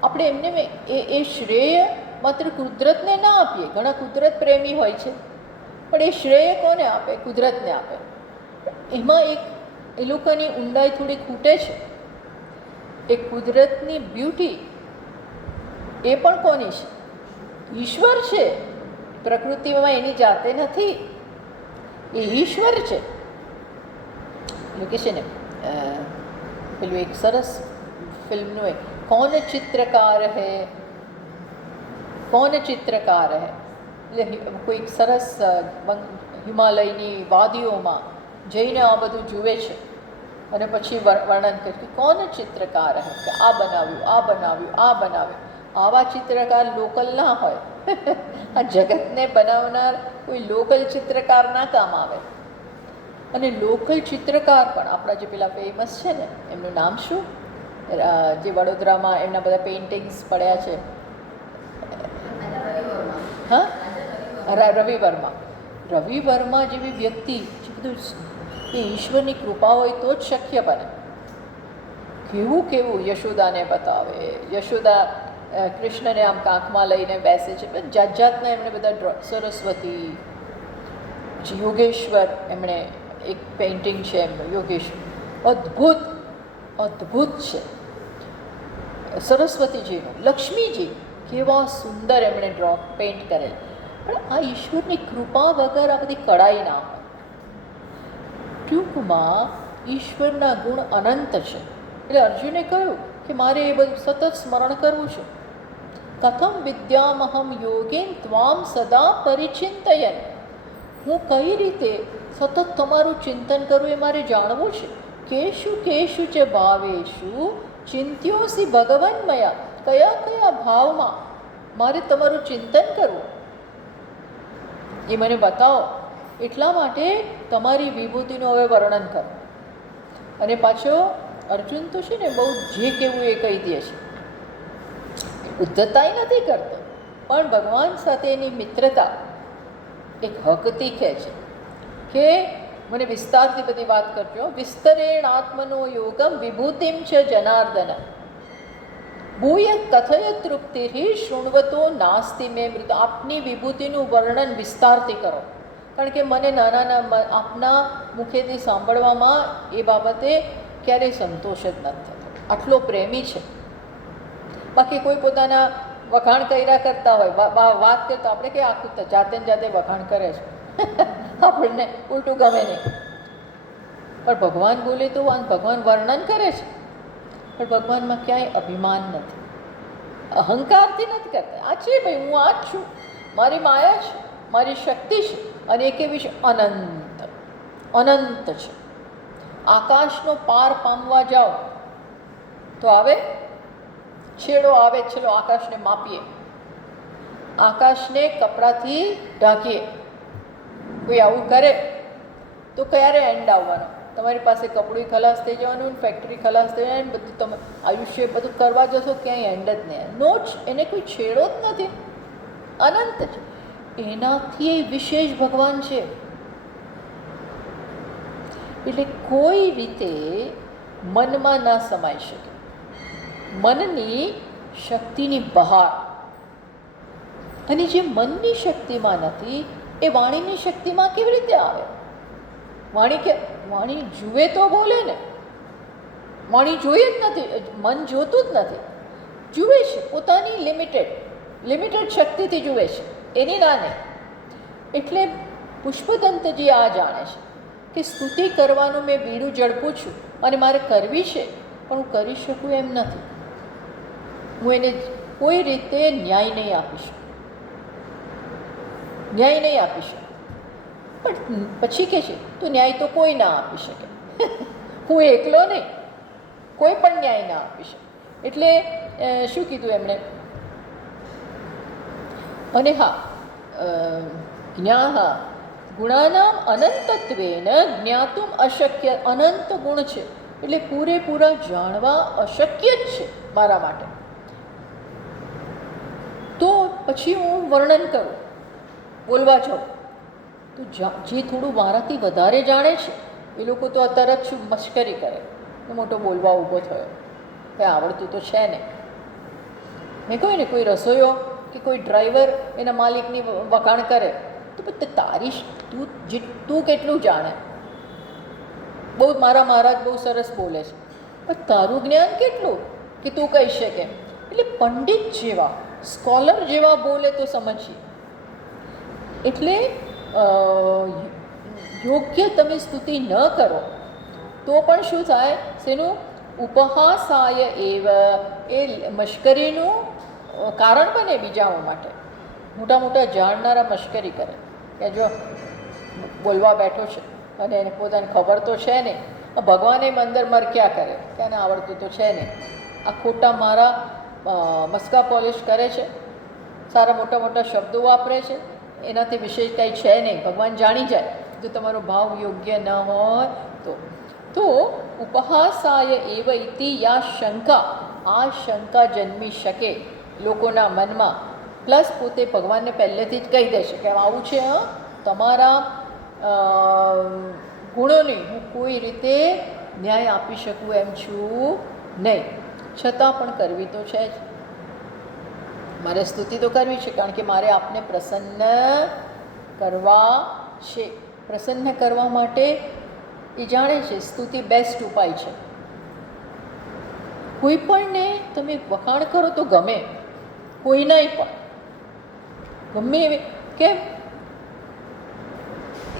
આપણે એમને એ શ્રેય માત્ર કુદરતને ના આપીએ. ઘણા કુદરત પ્રેમી હોય છે, પણ એ શ્રેય કોને આપે? કુદરતને આપે. એમાં એ લોકોની ઊંડાઈ થોડી ખૂટે છે. એ કુદરતની બ્યુટી એ પણ કોની છે? ઈશ્વર છે. પ્રકૃતિમાં એની જાતે નથી, એ ઈશ્વર છે. એટલે કે છે ને પેલું એક સરસ ફિલ્મનું એ કોણ ચિત્રકાર હૈ, કોણ ચિત્રકાર હૈ, એટલે કોઈક સરસ હિમાલયની વાદીઓમાં જઈને આ બધું જુએ છે અને પછી વર્ણન કરે કે કોણ ચિત્રકાર હૈ, કે આ બનાવ્યું, આ બનાવ્યું, આ બનાવ્યું. આવા ચિત્રકાર લોકલ ના હોય. આ જગતને બનાવનાર કોઈ લોકલ ચિત્રકાર ના કામ આવે. અને લોકલ ચિત્રકાર પણ આપણા જે પેલા ફેમસ છે ને, એમનું નામ શું, જે વડોદરામાં એમના બધા પેઇન્ટિંગ્સ પડ્યા છે, હા, રવિ વર્મા. રવિ વર્મા જેવી વ્યક્તિ જે બધું એ ઈશ્વરની કૃપા હોય તો જ શક્ય બને. કેવું કેવું યશોદાને બતાવે. યશોદા કૃષ્ણને આમ કાંખમાં લઈને બેસે છે. જાત જાતના એમણે બધા સરસ્વતી, યોગેશ્વર, એમણે એક પેઇન્ટિંગ છે એમનું યોગેશ્વર, અદ્ભુત અદ્ભુત છે. સરસ્વતીજીનું, લક્ષ્મીજી, કેવા સુંદર એમણે પેઇન્ટ કરેલ. પણ આ ઈશ્વરની કૃપા વગર આ બધી કળાઈ ના હોય. ટૂંકમાં ઈશ્વરના ગુણ અનંત છે. એટલે અર્જુને કહ્યું કે મારે એ બધું સતત સ્મરણ કરવું છે. કથમ વિદ્યામહમ યોગેન ત્વામ સદા પરિચિંતયન. હું કઈ રીતે સતત તમારું ચિંતન કરું એ મારે જાણવું છે. કેશુ કેશુ ચ ભાવેશુ ચિંત્યોસી ભગવન્મયા. કયા કયા ભાવમાં મારે તમારું ચિંતન કરવું એ મને બતાવો. એટલા માટે તમારી વિભૂતિનું હવે વર્ણન કરો. અને પાછો અર્જુન તો છે ને બહુ જે કહેવું એ કહી દે છે. ઉદ્ધતાઈ નથી કરતો, પણ ભગવાન સાથેની મિત્રતા એક હકથી કહે છે કે મને વિસ્તારથી બધી વાત કરજો. વિસ્તરેણ આત્મનો યોગમ વિભૂતિમ છે જનાર્દન ભૂય કથય તૃપ્તિ શૃણવતો નાસ્તિ મે મૃત. આપની વિભૂતિનું વર્ણન વિસ્તારથી કરો, કારણ કે મને નાના આપના મુખેથી સાંભળવામાં એ બાબતે ક્યારેય સંતોષ જ નથી થતો. આટલો પ્રેમી છે. બાકી કોઈ પોતાના વખાણ કર્યા કરતા હોય, વાત કરતા આપણે કે આખું જાતે જાતે વખાણ કરે છે, આપણને ઉલટું ગમે નહીં. પણ ભગવાન બોલે તો ભગવાન વર્ણન કરે છે, પણ ભગવાનમાં ક્યાંય અભિમાન નથી, અહંકારથી નથી કરતા. આ છે ભાઈ, હું આ જ છું, મારી માયા છે, મારી શક્તિ છે. અને એ કેવી છે? અનંત અનંત છે. આકાશનો પાર પામવા જાઓ તો આવે છેડો, આવે છેલ્લો. આકાશને માપીએ, આકાશને કપડાથી ઢાંકીએ. કોઈ આવું કરે તો ક્યારે એન્ડ આવવાનો? તમારી પાસે કપડું ખલાસ થઈ જવાનું, ફેક્ટરી ખલાસ થઈ જવાનું, બધું તમે આયુષ્ય બધું કરવા જશો, ક્યાંય એન્ડ જ નહીં. નો જ, એને કોઈ છેડો જ નથી, અનંત છે. એનાથી વિશેષ ભગવાન છે. એટલે કોઈ રીતે મનમાં ના સમાઈ શકે. મનની શક્તિની બહાર. અને જે મનની શક્તિમાં નથી એ વાણીની શક્તિમાં કેવી રીતે આવે? વાણી જુએ તો બોલે ને. વાણી જોઈએ જ નથી, મન જોતું જ નથી, જુએ છે પોતાની લિમિટેડ શક્તિથી જુએ છે, એની નાને. એટલે પુષ્પદંતજી આ જાણે છે કે સ્તુતિ કરવાનું મેં બીડું ઝડપું છું અને મારે કરવી છે, પણ હું કરી શકું એમ નથી. હું એને કોઈ રીતે ન્યાય નહીં આપી શકું, ન્યાય નહીં આપી શકું. પણ પછી કહે છે તો ન્યાય તો કોઈ ના આપી શકે, હું એકલો નહીં, કોઈ પણ ન્યાય ના આપી શકે. એટલે શું કીધું એમણે? અને હા, જ્ઞાહ ગુણાનામ અનંતત્વેન જ્ઞાતુમ અશક્ય. અનંત ગુણ છે એટલે પૂરેપૂરા જાણવા અશક્ય જ છે મારા માટે. તો પછી હું વર્ણન કરું, બોલવા જાઉં તો જે થોડું મારાથી વધારે જાણે છે એ લોકો તો તરત શું મશ્કરી કરે, મોટો બોલવા ઊભો થયો, કંઈ આવડતું તો છે ને. મેં કહ્યું ને, કોઈ રસોઈયો કે કોઈ ડ્રાઈવર એના માલિકની વખાણ કરે તો તારી તું કેટલું જાણે, બહુ મારા જ બહુ સરસ બોલે છે, પણ તારું જ્ઞાન કેટલું કે તું કહી શકે. એટલે પંડિત જેવા, સ્કોલર જેવા બોલે તો સમજીએ. એટલે યોગ્ય તમે સ્તુતિ ન કરો તો પણ શું થાય, શેનું ઉપહાસાય એવ, એ મશ્કરીનું કારણ બને બીજાઓ માટે. મોટા મોટા જાણનારા મશ્કરી કરે કે જો બોલવા બેઠો છે અને એને પોતાને ખબર તો છે નહીં, ભગવાને અંદર મરક્યા કરે કે એને આવડતું તો છે નહીં, આ ખોટા મારા મસ્કા પોલિશ કરે છે, સારા મોટા મોટા શબ્દો વાપરે છે, એનાથી વિશેષ કંઈ છે નહીં. ભગવાન જાણી જાય જો તમારો ભાવ યોગ્ય ન હોય તો ઉપહાસાય એવ ઇતિ યા શંકા, આ શંકા જન્મી શકે લોકોના મનમાં. પ્લસ પોતે ભગવાનને પહેલેથી જ કહી દેશે કે આવું છે, તમારા ગુણોની હું કોઈ રીતે ન્યાય આપી શકું એમ છું નહીં, છતાં પણ કરવી તો છે જ, મારે સ્તુતિ તો કરવી છે, કારણ કે મારે આપને પ્રસન્ન કરવા છે. પ્રસન્ન કરવા માટે એ જાણે છે સ્તુતિ બેસ્ટ ઉપાય છે. કોઈ પણને તમે વખાણ કરો તો ગમે, કોઈના પણ ગમે એવી, કેમ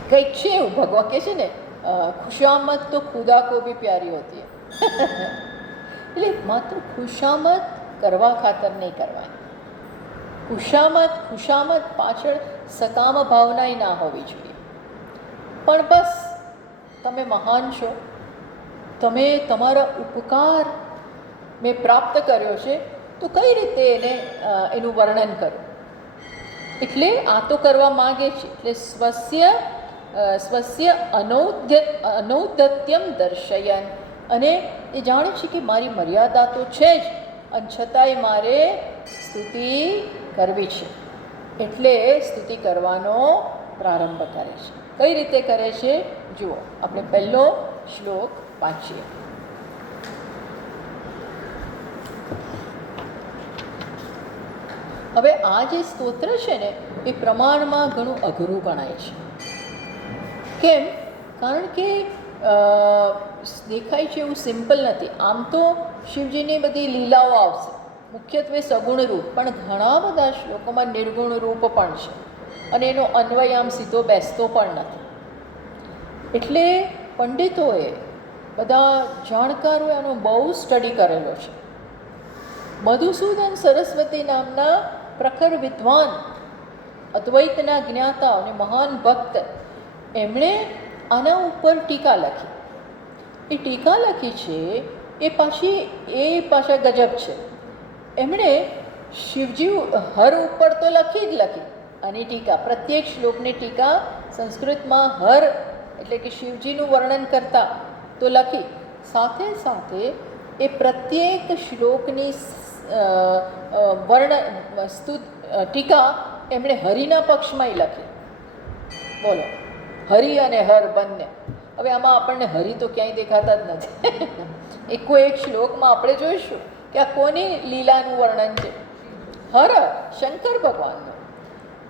કંઈક છે એવું ભગવાન કહે છે ને, ખુશામત તો ખુદા કો ભી પ્યારી હોતી હૈ. એટલે માત્ર ખુશામત કરવા ખાતર નહીં કરવાની. ખુશામત પાછળ સકામ ભાવના ના હોવી જોઈએ, પણ બસ તમે મહાન છો, તમે તમારા ઉપકાર મેં પ્રાપ્ત કર્યો છે તો કઈ રીતે એનું વર્ણન કરું. એટલે આ તો કરવા માગે છે, એટલે સ્વસ્ય અનૌદ્ધત્યમ દર્શયન, અને એ જાણે છે કે મારી મર્યાદા તો છે જ, અને છતાંય મારે સ્તુતિ કરવી છે, એટલે સ્તુતિ કરવાનો પ્રારંભ કરે છે. કઈ રીતે કરે છે જુઓ, આપણે પહેલો શ્લોક વાંચીએ. હવે આ જે સ્તોત્ર છે ને એ પ્રમાણમાં ઘણું અઘરું ગણાય છે. કેમ? કારણ કે દેખાય છે એવું સિમ્પલ નથી. આમ તો શિવજીની બધી લીલાઓ આવશે, મુખ્યત્વે સગુણ રૂપ, પણ ઘણા બધા શ્લોકોમાં નિર્ગુણ રૂપ પણ છે, અને એનો અન્વય આમ સીધો બેસતો પણ નથી. એટલે પંડિતોએ, બધા જાણકારોએ આનો બહુ સ્ટડી કરેલો છે. મધુસૂદન સરસ્વતી નામના પ્રખર વિદ્વાન, અદ્વૈતના જ્ઞાતા અને મહાન ભક્ત, એમણે આના ઉપર ટીકા લખી. એ ટીકા લખી છે એ પાછા ગજબ છે. એમણે શિવજી હર ઉપર તો લખી જ લખી, અને ટીકા, પ્રત્યેક શ્લોકની ટીકા સંસ્કૃતમાં હર એટલે કે શિવજીનું વર્ણન કરતા તો લખી, સાથે સાથે એ પ્રત્યેક શ્લોકની ટીકા એમણે હરિના પક્ષમાંય લખી. બોલો, હરિ અને હર બંને. હવે આમાં આપણને હરિ તો ક્યાંય દેખાતા જ નથી. એકો એક શ્લોકમાં આપણે જોઈશું કે આ કોની લીલાનું વર્ણન છે, હર, શંકર ભગવાનનું.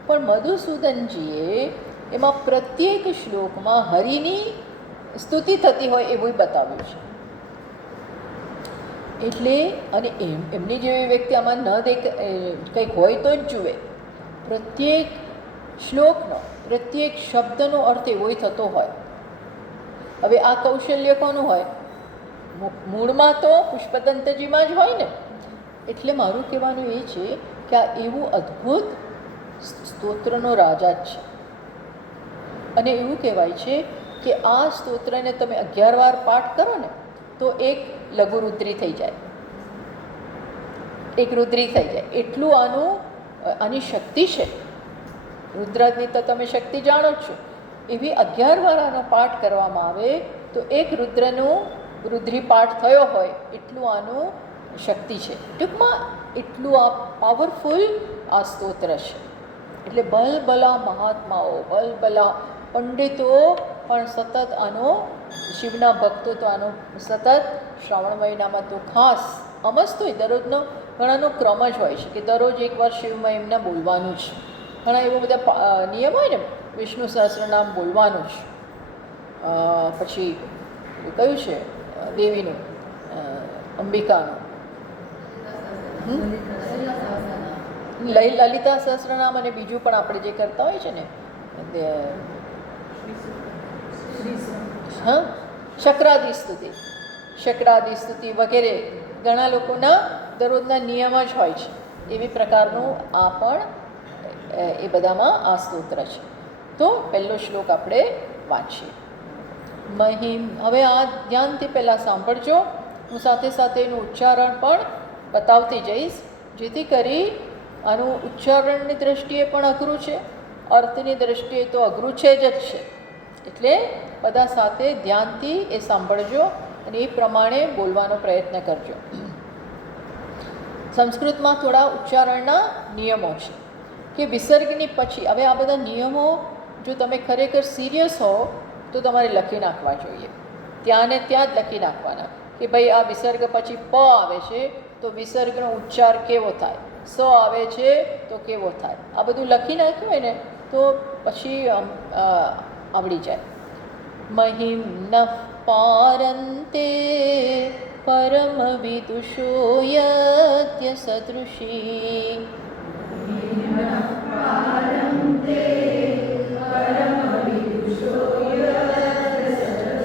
પણ મધુસૂદનજીએ એમાં પ્રત્યેક શ્લોકમાં હરિની સ્તુતિ થતી હોય એવું બતાવ્યું છે. એટલે અને એમની જેવી વ્યક્તિ આમાં ન કંઈક હોય તો જ જુએ. પ્રત્યેક શ્લોકનો, પ્રત્યેક શબ્દનો અર્થ એવો થતો હોય. હવે આ કૌશલ્ય કોનું હોય? મૂળમાં તો પુષ્પદંતજીમાં જ હોય ને. એટલે મારું કહેવાનું એ છે કે આ એવું અદ્ભુત સ્તોત્રનો રાજા જ છે. અને એવું કહેવાય છે કે આ સ્તોત્રને તમે 11 વાર પાઠ કરો ને તો એક લઘુરુદ્રી થઈ જાય, એક રુદ્રી થઈ જાય. એટલું આની શક્તિ છે. રુદ્રની તો તમે શક્તિ જાણો જ છો. એવી 11 વાર આનો પાઠ કરવામાં આવે તો એક રુદ્રી પાઠ થયો હોય એટલું આનું શક્તિ છે. ટૂંકમાં એટલું આ પાવરફુલ આ સ્તોત્ર છે. એટલે ભલભલા મહાત્માઓ, ભલભલા પંડિતો પણ સતત આનો, શિવના ભક્તો તો આનો સતત શ્રાવણ મહિનામાં તો ખાસ અમસ્તું દરરોજનો ઘણાનો ક્રમ જ હોય છે કે દરરોજ એકવાર શિવ મહિમના બોલવાનું જ. ઘણા એવો બધા નિયમ હોય ને, વિષ્ણુ સહસ્રનામ બોલવાનું જ. પછી કયું છે દેવીનું, અંબિકાનું લલિતા સહસ્રનામ, અને બીજું પણ આપણે જે કરતા હોય છે ને હા, શક્રાદી સ્તુતિ, શક્રાદી સ્તુતિ વગેરે ઘણા લોકોના દરરોજના નિયમ જ હોય છે. એવી પ્રકારનું આ પણ એ બધામાં આ સ્તોત્ર છે. તો પહેલો શ્લોક આપણે વાંચીએ. મહિમ, હવે આ ધ્યાનથી પહેલાં સાંભળજો, હું સાથે સાથે એનું ઉચ્ચારણ પણ બતાવતી જઈશ, જેથી કરી આનું ઉચ્ચારણની દૃષ્ટિએ પણ અઘરું છે, અર્થની દૃષ્ટિએ તો અઘરું છે જ છે. એટલે બધા સાથે ધ્યાનથી એ સાંભળજો અને એ પ્રમાણે બોલવાનો પ્રયત્ન કરજો. સંસ્કૃતમાં થોડા ઉચ્ચારણના નિયમો છે કે વિસર્ગની પછી, હવે આ બધા નિયમો જો તમે ખરેખર સિરિયસ હો તો તમારે લખી નાખવા જોઈએ. ત્યાં ને ત્યાં જ લખી નાખવાના કે ભાઈ આ વિસર્ગ પછી પ આવે છે તો વિસર્ગનો ઉચ્ચાર કેવો થાય, સ આવે છે તો કેવો થાય. આ બધું લખી નાખ્યું હોય ને તો પછી આવડી જાય. મહિમ નઃ પારંતે પરમ વિદુષો યત્ય સદૃશી.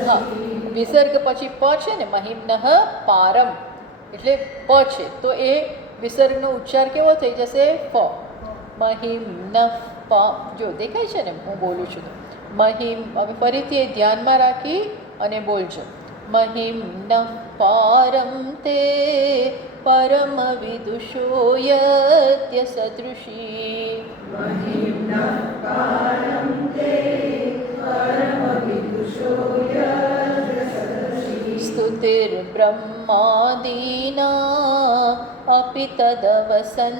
હા, વિસર્ગ પછી પ છે ને, મહિમ્નઃ પારમ એટલે પ છે તો એ વિસર્ગનો ઉચ્ચાર કેવો થઈ જશે? ફ. મહિમ્નઃ પ, જો દેખાય છે ને હું બોલું છું તો મહિમ. હવે ફરીથી એ ધ્યાનમાં રાખી અને બોલજો. મહિમ્નઃ પારમ તે પરમ વિદુષો યત્ય સદૃશી. સ્તુતિર્બ્રહ્માદીના અપિ તદવસન્નાસ્ત્વયિ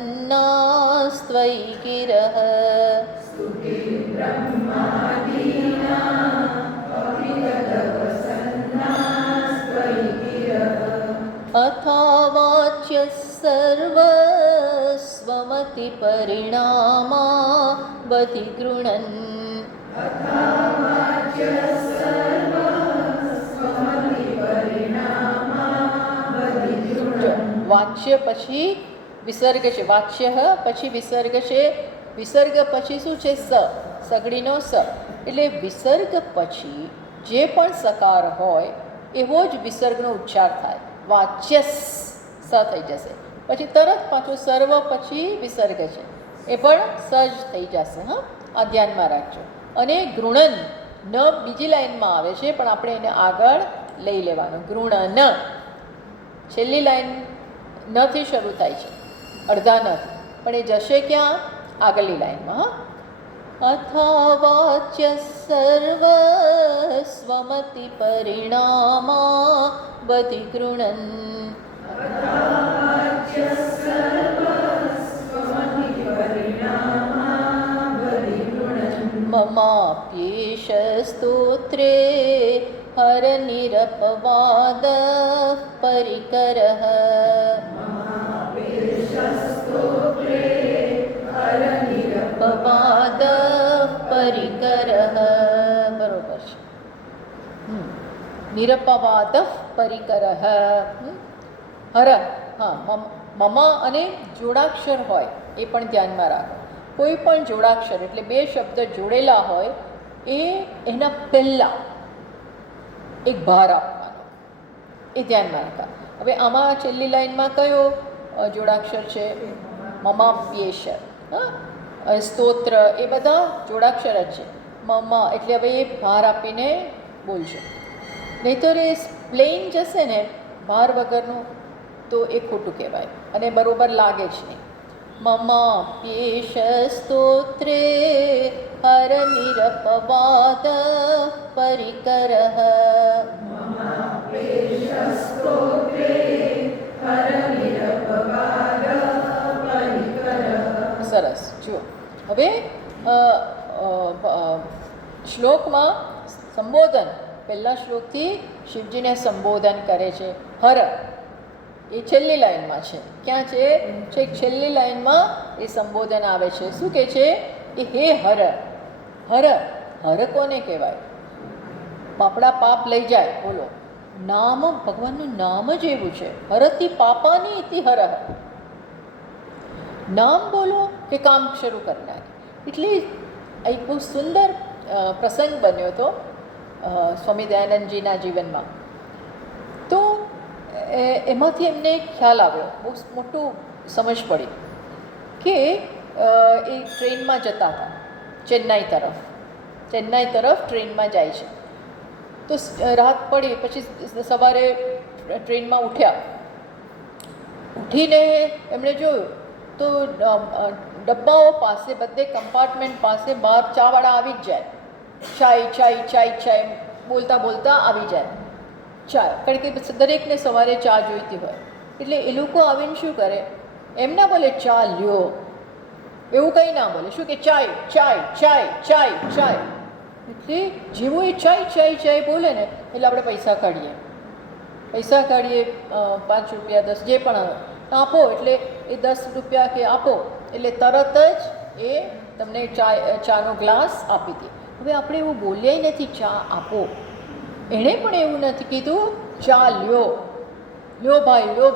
ગિરઃ. અથાવાચ્ય સર્વસ્વમતિ પરિણામા બધિ ગૃણન. વાચ્ય પછી વિસર્ગ છે, વાચ્ય પછી વિસર્ગ છે. વિસર્ગ પછી શું છે? સ, સગડીનો સ. એટલે વિસર્ગ પછી જે પણ સકાર હોય એવો જ વિસર્ગનો ઉચ્ચાર થાય. વાચ્ય સ થઈ જશે, પછી તરત પાછું સર્વ પછી વિસર્ગ છે એ પણ સજ થઈ જશે. હા, આ ધ્યાનમાં રાખજો. અને ગૃણન ન બીજી લાઈનમાં આવે છે પણ આપણે એને આગળ લઈ લેવાનું. ગૃણન છેલ્લી લાઈન નથી શરૂ થાય છે, અડધા નથી, પણ એ જશે ક્યાં? આગળની લાઈનમાં. અથાવાચ્ય સર્વસ્વમતિ પરિણામા બધિ ગૃણન. મમાપ્યેષ સ્તોત્રે હરનિરપવાદ પરિકરઃ. પવાદ પરિકરઃ, બરોબર છે. નિરપવાદ પરિકરઃ. હર, હા, મમા અને જોડાક્ષર હોય એ પણ ધ્યાનમાં રાખો. કોઈ પણ જોડાક્ષર એટલે બે શબ્દ જોડેલા હોય એ એના પહેલાં એક ભાર આપવાનો, એ ધ્યાનમાં રાખા. હવે આમાં છેલ્લી લાઈનમાં કયો જોડાક્ષર છે? મમાપ્યેષ. હા, સ્તોત્ર એ બધા જોડાક્ષર જ છે. મમા એટલે હવે એ ભાર આપીને બોલજો, નહીંતર એ પ્લેન જશે ને ભાર વગરનું તો એ ખોટું કહેવાય અને બરોબર લાગે જ નહીં. મમાપ્યેષ સ્તોત્રે હરનિરપવાદ પરિકરઃ. સરસ. જુઓ હવે શ્લોકમાં સંબોધન પહેલા શ્લોકથી શિવજીને સંબોધન કરે છે. હર એ છેલ્લી લાઈનમાં છે. ક્યાં છે? છેક છેલ્લી લાઈનમાં એ સંબોધન આવે છે. શું કહે છે? કે હે હર. હર હર કોને કહેવાય? આપણા પાપ લઈ જાય. બોલો, નામ, ભગવાનનું નામ જ એવું છે. હરતી પાપાની ઇતિ હરહ. નામ બોલો કે કામ શરૂ કરનાર. એટલે એક બહુ સુંદર પ્રસંગ બન્યો હતો સ્વામી દયાનંદજીના જીવનમાં. તો એમાંથી એમને ખ્યાલ આવ્યો, બહુ મોટું સમજ પડી કે એ ટ્રેનમાં જતા હતા ચેન્નાઈ તરફ ટ્રેનમાં જાય છે. તો રાત પડી, પછી સવારે ટ્રેનમાં ઉઠીને એમણે જોયું તો ડબ્બાઓ પાસે, બધે કમ્પાર્ટમેન્ટ પાસે બહાર ચાવાળા આવી જ જાય. ચાય બોલતા બોલતા આવી જાય ચા. કારણ કે દરેકને સવારે ચા જોઈતી હોય. એટલે એ લોકો આવીને શું કરે? એમ ના બોલે ચા લ્યો, એવું કંઈ ના બોલે. શું કે ચાય. એટલે જેવું એ ચાય બોલે ને એટલે આપણે પૈસા કાઢીએ, 5 રૂપિયા 10 જે પણ આપો, એટલે એ 10 રૂપિયા કે આપો એટલે તરત જ એ તમને ચાનો ગ્લાસ આપી દે. હવે આપણે એવું બોલ્યા નથી ચા આપો. એણે પણ એવું નથી કીધું ચા લ્યો ભાઈ એવું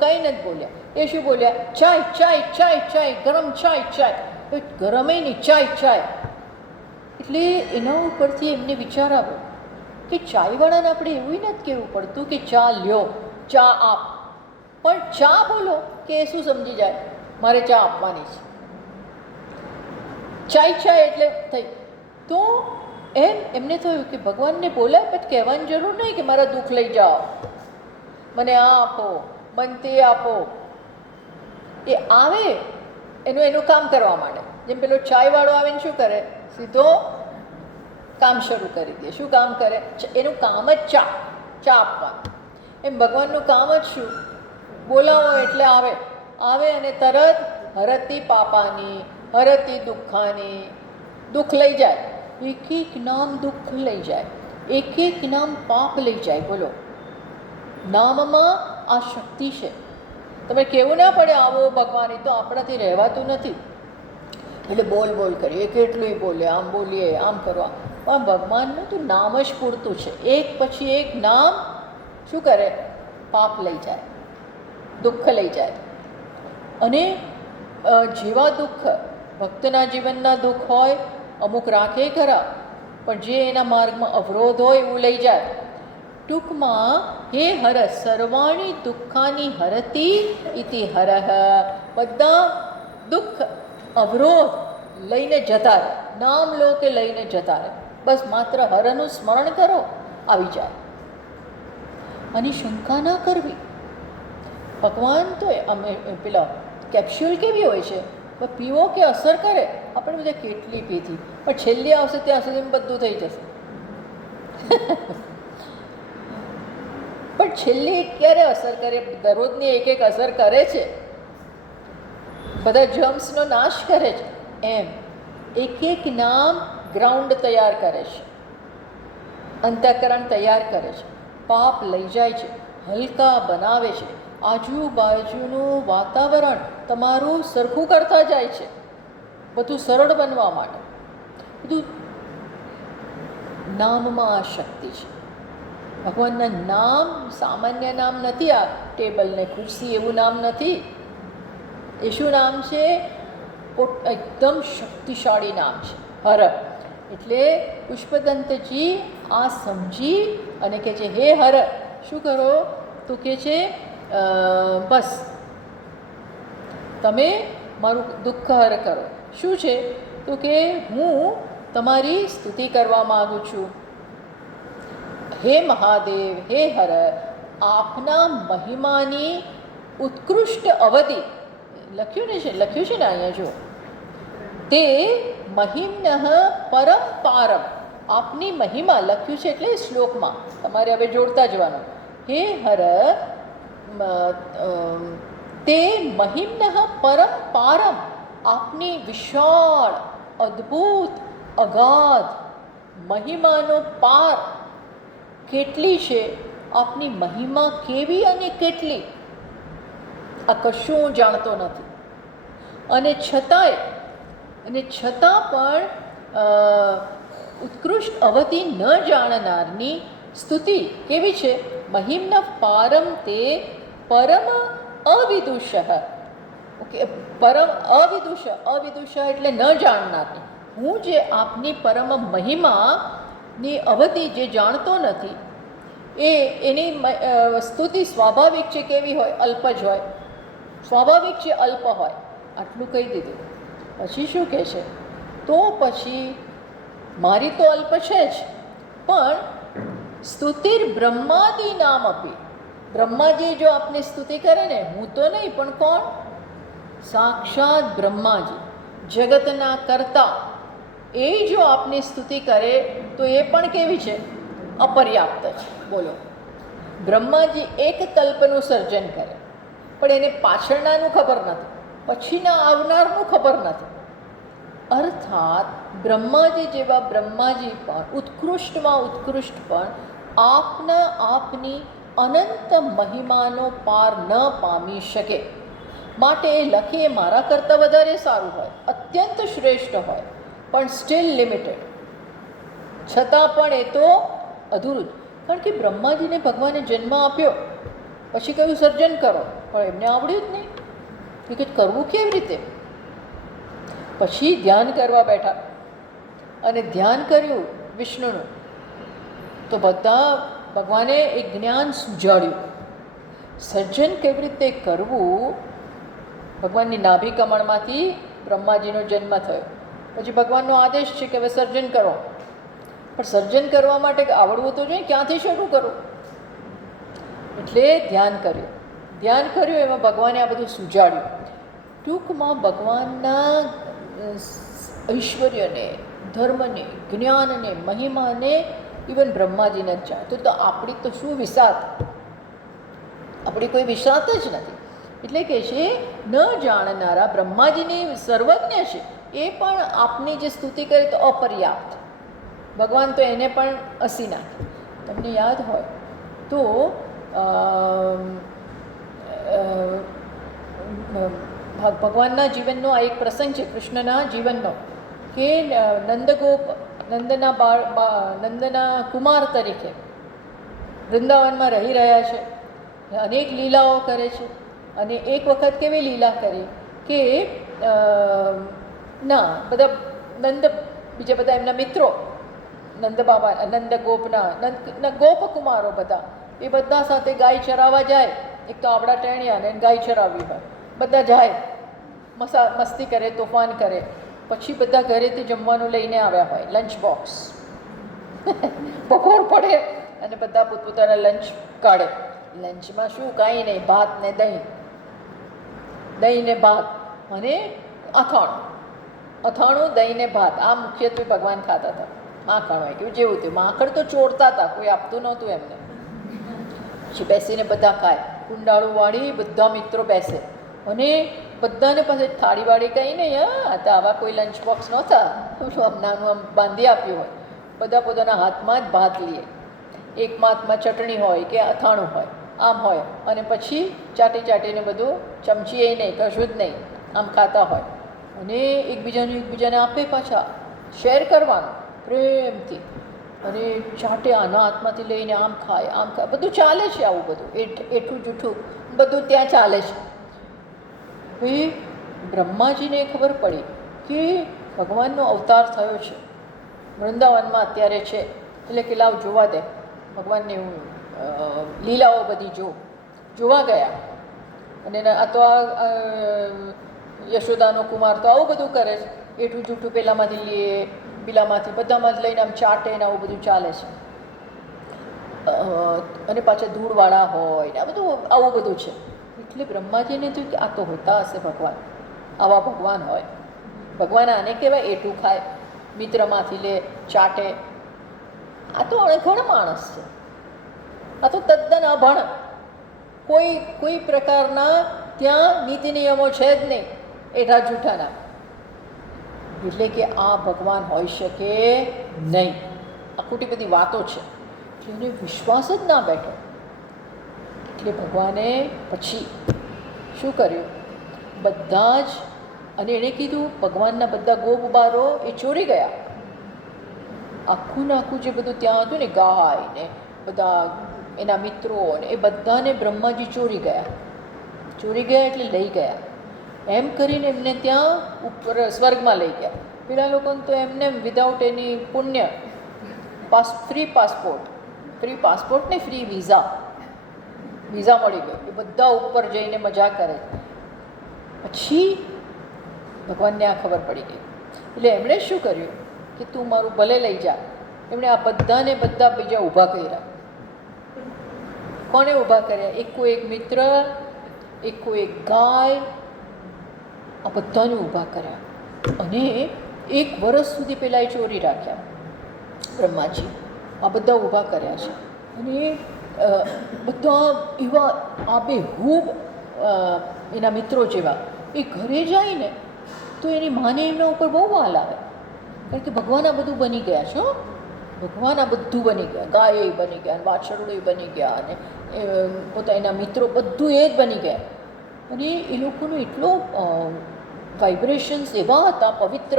કંઈ નથી બોલ્યા. એ શું બોલ્યા? ચાય, ગરમ ચાય. ગરમે નહીં, ચાય. એટલે એના ઉપરથી એમને વિચાર આવ્યો કે ચાયવાળાને આપણે એવું નથી કહેવું પડતું કે ચા લ્યો, ચા આપ, પણ ચા બોલો કે એ શું સમજી જાય? મારે ચા આપવાની છે. ચાય એટલે થઈ. તો એમને થયું કે ભગવાનને બોલાય પછી કહેવાની જરૂર નહીં કે મારા દુઃખ લઈ જાઓ, મને આ આપો, મને તે આપો. એ આવે એનું કામ કરવા માંડે. જેમ પેલો ચાયવાળો આવીને શું કરે? સીધો કામ શરૂ કરી દે. શું કામ કરે? એનું કામ જ ચા આપવાનું. એમ ભગવાનનું કામ જ શું? બોલાવો એટલે આવે અને તરત હરતી પાપાની, હરતી દુઃખાની, દુઃખ લઈ જાય. એક નામ દુઃખ લઈ જાય, એક નામ પાપ લઈ જાય. બોલો, નામમાં આ શક્તિ છે. તમે કહેવું ના પડે આવો ભગવાન, એ તો આપણાથી રહેવાતું નથી. એટલે બોલ કરીએ, કેટલું બોલે, આમ બોલીએ, આમ કરવા. પણ ભગવાનનું તો નામ જ પૂરતું છે. એક પછી એક નામ શું કરે? પાપ લઈ જાય, દુઃખ લઈ જાય. અને જેવા દુઃખ ભક્તના જીવનના દુઃખ હોય, અમુક રાખે ખરા, પણ જે એના માર્ગમાં અવરોધ હોય એવું લઈ જાય. ટૂંકમાં હે હર સર્વાણી દુઃખાની હરતી ઇતિ હરહ. બધા દુઃખ અવરોધ લઈને જતા રહે. નામ લો કે લઈને જતા રહે. બસ માત્ર હરનું સ્મરણ કરો, આવી જાય. અને શંકા ના કરવી. ભગવાન તો અમે પેલા કેપ્સ્યુલ કેવી હોય છે, પીવો કે અસર કરે. આપણે બધા કેટલી પીધી, પણ છેલ્લી આવશે ત્યાં સુધી બધું થઈ જશે. પણ છેલ્લી ક્યારે અસર કરે? દરરોજની એક અસર કરે છે, બધા જર્મ્સનો નાશ કરે છે. એમ એક નામ ગ્રાઉન્ડ તૈયાર કરે છે, અંતઃકરણ તૈયાર કરે છે, પાપ લઈ જાય છે, હલકા બનાવે છે, આજુબાજુનું વાતાવરણ તમારું સરખું કરતા જાય છે, બધું સરળ બનવા માટે. બધું નામમાં આ શક્તિ છે. ભગવાનના નામ સામાન્ય નામ નથી. આ ટેબલ ને ખુરશી એવું નામ નથી. એ શું નામ છે? એકદમ શક્તિશાળી નામ છે, હર. એટલે પુષ્પદંતજી આ સમજી અને કહે છે, હે હર, શું કરો? તો કહે છે બસ તમે મારું દુઃખ હર કરો. શું છે? તો કે હું તમારી સ્તુતિ કરવા માગું છું. હે મહાદેવ, હે હર, આપના મહિમાની ઉત્કૃષ્ટ અવધિ લખ્યું છે ને અહીંયા જો, તે મહિમ્ન પરમ પારમ. આપની મહિમા લખ્યું છે એટલે શ્લોકમાં તમારે હવે જોડતા જવાનું. હે હર, તે મહિમ્ન પરમ પારમ, આપની વિશાળ અદ્ભુત અગાધ મહિમાનો પાર કેટલી છે, આપની મહિમા કેવી અને કેટલી, આ કશું હું જાણતો નથી. અને છતાં પણ ઉત્કૃષ્ટ અવધિ ન જાણનારની સ્તુતિ કેવી છે? મહિમ્ન પારમ તે પરમ અવિદુષ. ઓકે, પરમ અવિદુષ. અવિદુષ એટલે ન જાણનારની. હું જે આપની પરમ મહિમાની અવધિ જે જાણતો નથી, એની સ્તુતિ સ્વાભાવિક છે કેવી હોય? અલ્પ જ હોય. સ્વાભાવિક છે અલ્પ હોય. આટલું કહી દીધું. પછી શું કહે છે? તો પછી મારી તો અલ્પ છે જ, પણ સ્તુતિર બ્રહ્માદિ નામ આપી. બ્રહ્માજી જો આપની સ્તુતિ કરે ને, હું તો નહીં પણ કોણ? સાક્ષાત બ્રહ્માજી, જગતના કર્તા, એ જો આપની સ્તુતિ કરે તો એ પણ કેવી છે? અપર્યાપ્ત છે. બોલો, બ્રહ્માજી એક કલ્પનું સર્જન કરે, પણ એને પાછળનાનું ખબર નથી, પછીના આવનારનું ખબર નથી. અર્થાત બ્રહ્માજી જેવા બ્રહ્માજી પણ ઉત્કૃષ્ટમાં ઉત્કૃષ્ટ પણ આપની અનંત મહિમાનો પાર ન પામી શકે. માટે એ લખે એ મારા કરતાં વધારે સારું હોય, અત્યંત શ્રેષ્ઠ હોય, પણ સ્ટીલ લિમિટેડ. છતાં પણ એ તો અધૂરું જ. કારણ કે બ્રહ્માજીને ભગવાને જન્મ આપ્યો, પછી કહ્યું સર્જન કરો, પણ એમને આવડ્યું જ નહીં કે કરવું કેવી રીતે. પછી ધ્યાન કરવા બેઠા અને ધ્યાન કર્યું વિષ્ણુનું, તો બધા ભગવાને એક જ્ઞાન સૂજાડ્યું. સર્જન કેવી રીતે કરવું? ભગવાનની નાભી કમળમાંથી બ્રહ્માજીનો જન્મ થયો, પછી ભગવાનનો આદેશ છે કે હવે સર્જન કરો. પણ સર્જન કરવા માટે આવડવું તો જોઈએ, ક્યાંથી શરૂ કરવું? એટલે ધ્યાન કર્યું. ધ્યાન કર્યું, એમાં ભગવાને આ બધું સૂજાડ્યું. ટૂંકમાં ભગવાનના ઐશ્વર્યને, ધર્મને, જ્ઞાનને, મહિમાને ઇવન બ્રહ્માજીને જ જાણે. તો આપણી તો શું વિસાત, આપણી કોઈ વિસાત જ નથી. એટલે કે છે ન જાણનારા બ્રહ્માજીની સર્વજ્ઞ છે, એ પણ આપની જે સ્તુતિ કરે તો અપર્યાપ્ત. ભગવાન તો એને પણ હસી નાખે. તમને યાદ હોય તો ભગવાનના જીવનનો આ એક પ્રસંગ છે, કૃષ્ણના જીવનનો, કે નંદના કુમાર તરીકે વૃંદાવનમાં રહી રહ્યા છે, અનેક લીલાઓ કરે છે. અને એક વખત કેવી લીલા કરી કે બીજા બધા એમના મિત્રો, નંદ બાબા, નંદ ગોપના ગોપકુમારો બધા, એ બધા સાથે ગાય ચરાવવા જાય. એક તો આવડા ટેણિયા ને ગાય ચરાવવી હોય, બધા જાય, મસ્તી કરે, તોફાન કરે. પછી બધા ઘરેથી જમવાનું લઈને આવ્યા હોય, લંચ બોક્સ. બપોર પડે અને બધા પોતપોતાના લંચ કાઢે. લંચમાં શું? કાંઈ નહીં, ભાત ને દહીં ને ભાત અને અથાણું, દહીં ને ભાત. આ મુખ્યત્વે ભગવાન ખાતા હતા. માખણ હોય કેવું જેવું થયું, માખણ તો ચોરતા હતા, કોઈ આપતું નહોતું એમને. પછી બેસીને બધા ખાય, કુંડાળું વાળી બધા મિત્રો બેસે, અને બધાને પાસે થાળી વાળી કંઈ નહીં. તો આવા કોઈ લંચ બોક્સ નહોતા, નાનું આમ બાંધી આપ્યું હોય. બધા પોતાના હાથમાં જ ભાત લઈએ, એકમાં હાથમાં ચટણી હોય કે અથાણું હોય, આમ હોય, અને પછી ચાટીને બધું, ચમચી એ નહીં, કશું જ નહીં, આમ ખાતા હોય. અને એકબીજાને આપે, પાછા શેર કરવાનું પ્રેમથી, અને ચાટે આના હાથમાંથી લઈને આમ ખાય, બધું ચાલે છે. આવું બધું એઠું જૂઠું બધું ત્યાં ચાલે છે. પછી બ્રહ્માજીને ખબર પડી કે ભગવાનનો અવતાર થયો છે, વૃંદાવનમાં અત્યારે છે, એટલે કે લાવ જોવા દે, ભગવાનની લીલાઓ બધી જોવા ગયા. અને આ તો યશોદાનો કુમાર તો આવું બધું કરે છે, એઠું જૂઠું પેલામાંથી લઈએ, પેલામાંથી બધામાં જ લઈને આમ ચાટે ને આવું બધું ચાલે છે. અને પાછા ધૂળવાળા હોય ને આ બધું આવું બધું છે. એટલે બ્રહ્માજીને થયું કે આ તો હોતા હશે ભગવાન, આવા ભગવાન હોય. ભગવાન આને કહેવાય એઠું ખાય, મિત્રમાંથી લે, ચાટે. આ તો અણઘડ માણસ છે, આ તો તદ્દન અભણ, કોઈ પ્રકારના ત્યાં નીતિ નિયમો છે જ નહીં એઠા જૂઠાના. એટલે કે આ ભગવાન હોઈ શકે નહીં. આ ખોટી બધી વાતો છે. એટલે એને વિશ્વાસ જ ના બેઠો. એટલે ભગવાને પછી શું કર્યું? બધા જ, અને એણે કીધું ભગવાનના બધા ગોપબારો એ ચોરી ગયા. આખું ને આખું જે બધું ત્યાં હતું ને, ગાય ને બધા એના મિત્રો ને એ બધાને બ્રહ્માજી ચોરી ગયા. ચોરી ગયા એટલે લઈ ગયા. એમ કરીને એમને ત્યાં ઉપર સ્વર્ગમાં લઈ ગયા. પેલા લોકોને તો એમને વિધાઉટ એની પુણ્ય ફ્રી પાસપોર્ટ ને ફ્રી વિઝા મળી ગયો. એ બધા ઉપર જઈને મજા કરે. પછી ભગવાનને આ ખબર પડી ગઈ. એટલે એમણે શું કર્યું કે તું મારું ભલે લઈ જા. એમણે આ બધાને બધા બીજા ઊભા કર્યા. કોને ઊભા કર્યા? એકો એક મિત્ર, એકો એક ગાય, આ બધાને ઊભા કર્યા. અને 1 વર્ષ સુધી પેલા એ ચોરી રાખ્યા બ્રહ્માજી. આ બધા ઊભા કર્યા છે. અને બધા એવા આબેહૂબ એના મિત્રો જેવા. એ ઘરે જાય ને તો એની માને એમના ઉપર બહુ વાલ આવે. કારણ કે ભગવાન આ બધું બની ગયા છે. ભગવાન આ બધું બની ગયા. ગાય બની ગયા, વાછરડો બની ગયા, અને પોતાના મિત્રો બધું એ જ બની ગયા. અને એ લોકોનો એટલો વાઇબ્રેશન્સ એવા હતા પવિત્ર.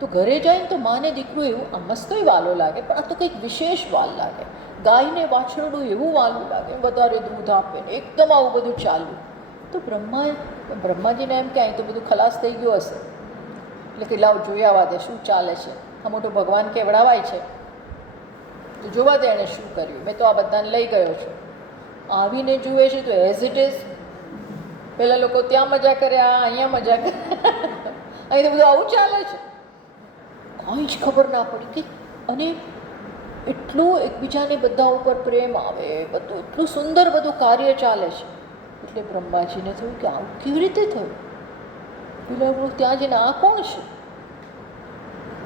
તો ઘરે જાય ને તો માને દીકરું એવું આ મસ્તોય વાલો લાગે, પણ આ તો કંઈક વિશેષ વાલ લાગે. ગાયને વાછરડું એવું વાલું લાગે, વધારે દૂધ આપે ને એકદમ આવું બધું ચાલ્યું. તો બ્રહ્માજીને એમ કે અહીં તો બધું ખલાસ થઈ ગયું હશે. એટલે કે લાવ જોઈ આવવા દે શું ચાલે છે. આ મોટો ભગવાન કેવડાવાય છે તો જોવા દે એણે શું કર્યું. મેં તો આ બધાને લઈ ગયો છું. આવીને જુએ છે તો એઝ ઇટ ઇઝ પેલા લોકો ત્યાં મજા કર્યા, અહીંયા મજા કર્યા, અહીં તો બધું આવું ચાલે છે. કંઈ જ ખબર ના પડી કે. અને એટલું એકબીજાને બધા ઉપર પ્રેમ આવે, બધું એટલું સુંદર બધું કાર્ય ચાલે છે. એટલે બ્રહ્માજીને થયું કે આવું કેવી રીતે થયું? પેલા ત્યાં જઈને આ કોણ છે?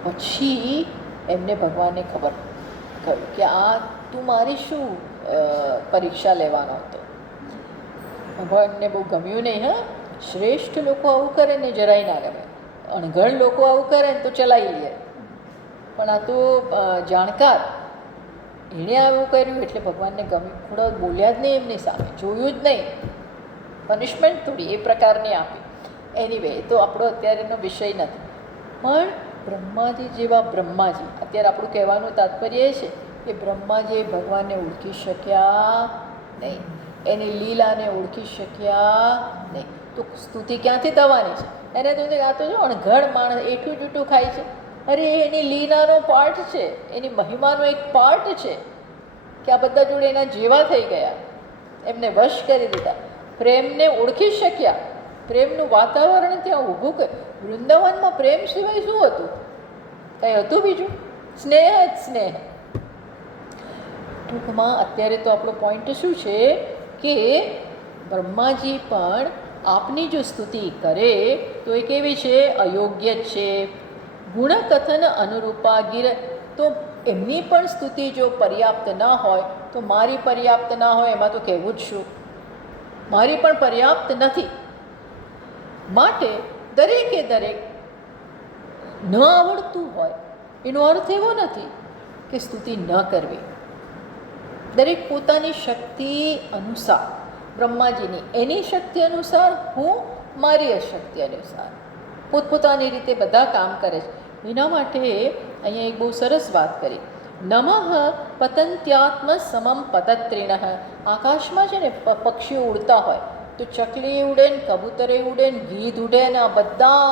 પછી એમને ભગવાનને ખબર કહ્યું કે આ તું મારી શું પરીક્ષા લેવાનો હતો. ભગવાનને બહુ ગમ્યું નહીં. હા, શ્રેષ્ઠ લોકો આવું કરે ને જરાય ના ગમે. અણઘડ લોકો આવું કરે ને તો ચલાવી લે. પણ આ તો જાણકાર, એણે આવું કર્યું એટલે ભગવાનને ગમ્યું. થોડા બોલ્યા જ નહીં એમની સામે, જોયું જ નહીં. પનિશમેન્ટ થોડી એ પ્રકારની આપી. એનીવે એ તો આપણો અત્યારેનો વિષય નથી. પણ બ્રહ્માજી જેવા બ્રહ્માજી, અત્યારે આપણું કહેવાનું તાત્પર્ય એ છે કે બ્રહ્માજીએ ભગવાનને ઓળખી શક્યા નહીં, એની લીલાને ઓળખી શક્યા નહીં. તો સ્તુતિ ક્યાંથી થવાની છે? એને તો આ તો જો અણઘડ માણસ એઠું જૂઠું ખાય છે. અરે એની લીલાનો પાર્ટ છે, એની મહિમાનો એક પાર્ટ છે કે આ બધા જોડે એના જેવા થઈ ગયા, એમને વશ કરી દીધા, પ્રેમને ઓળખી શક્યા, પ્રેમનું વાતાવરણ ત્યાં ઊભું કર્યું. વૃંદાવનમાં પ્રેમ સિવાય શું હતું? કંઈ હતું બીજું? સ્નેહ જ સ્નેહ. ટૂંકમાં અત્યારે તો આપણો પોઈન્ટ શું છે કે બ્રહ્માજી પણ આપની જો સ્તુતિ કરે તો એ કેવી છે? અયોગ્ય જ છે. ગુણકથન અનુરૂપા ગિર. તો એમની પણ સ્તુતિ જો પર્યાપ્ત ના હોય તો મારી પર્યાપ્ત ના હોય એમાં તો કહેવું જ શું? મારી પણ પર્યાપ્ત નથી. માટે દરેકે દરેક ન આવડતું હોય એનો અર્થ એવો નથી કે સ્તુતિ ન કરવી. દરેક પોતાની શક્તિ અનુસાર, બ્રહ્માજીની એની શક્તિ અનુસાર, હું મારી અશક્તિ અનુસાર, પોતપોતાની રીતે બધા કામ કરે છે. એના માટે અહીંયા એક બહુ સરસ વાત કરી. નમઃ પતંત્યાત્મ સમમ પતત્રિણ. આકાશમાં છે ને પક્ષીઓ ઉડતા હોય તો ચકલી ઉડે ને, કબૂતરે ઉડે ને, ગીધ ઉડે ને, આ બધા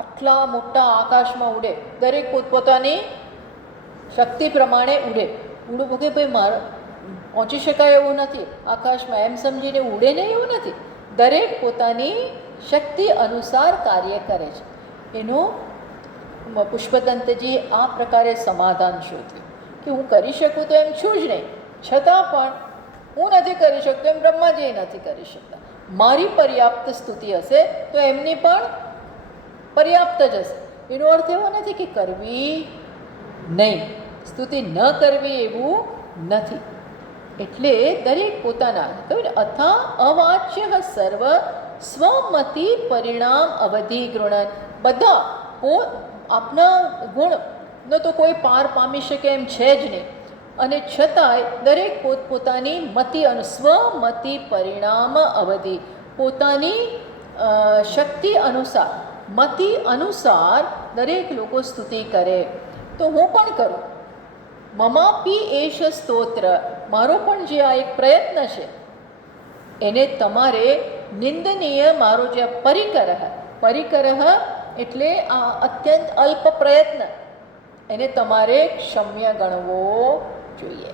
આટલા મોટા આકાશમાં ઉડે. દરેક પોતપોતાની શક્તિ પ્રમાણે ઉડે. ઉડો કે ભાઈ મારે પહોંચી શકાય એવું નથી આકાશમાં એમ સમજીને ઉડે નહીં એવું નથી. દરેક પોતાની શક્તિ અનુસાર કાર્ય કરે છે. એનો પુષ્પદંતજીએ આ પ્રકારે સમાધાન શોધ્યું કે હું કરી શકું તો એમ છું જ નહીં, છતાં પણ હું નથી કરી શકતો એમ બ્રહ્માજી નથી કરી શકતા. મારી પર્યાપ્ત સ્તુતિ હશે તો એમની પણ પર્યાપ્ત જ હશે. એનો અર્થ એવો નથી કે કરવી નહીં, સ્તુતિ ન કરવી એવું નથી. એટલે દરેક પોતાના કહ્યું ને, અથા અવાચ્ય સર્વ સ્વમતિ પરિણામ અવધિ ગૃણન. બધા આપના ગુણનો તો કોઈ પાર પામી શકે એમ છે જ નહીં, અને છતાંય દરેક પોતપોતાની મતિ સ્વમતિ પરિણામ અવધિ, પોતાની શક્તિ અનુસાર, મતિ અનુસાર દરેક લોકો સ્તુતિ કરે. તો હું પણ કરું. મમાપી એશ સ્તોત્ર, મારો પણ જે આ એક પ્રયત્ન છે એને તમારે નિંદનીય, મારો જે પરિકરઃ એટલે આ અત્યંત અલ્પ પ્રયત્ન, એને તમારે ક્ષમ્ય ગણવો જોઈએ,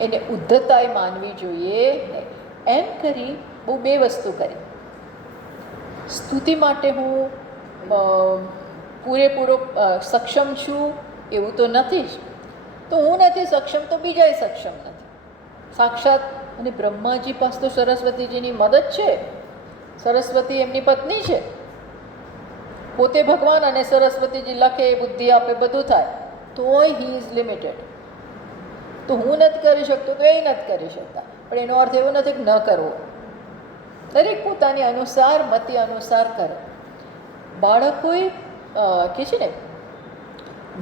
એને ઉદ્ધતાય માનવી જોઈએ. એમ કરી બહુ બે વસ્તુ કરી. સ્તુતિ માટે હું પૂરેપૂરો સક્ષમ છું એવું તો નથી જ. તો હું નથી સક્ષમ તો બીજાય સક્ષમ નથી. સાક્ષાત અને બ્રહ્માજી પાસે તો સરસ્વતીજીની મદદ છે. સરસ્વતી એમની પત્ની છે, પોતે ભગવાન, અને સરસ્વતીજી લખે, બુદ્ધિ આપે, બધું થાય, તોય હી ઇઝ લિમિટેડ. તો હું નથી કરી શકતો તો એ નથી કરી શકતા, પણ એનો અર્થ એવો નથી કે ન કરવો. દરેક પોતાની અનુસાર, મતિ અનુસાર કરે. બાળકોએ કહે છે ને,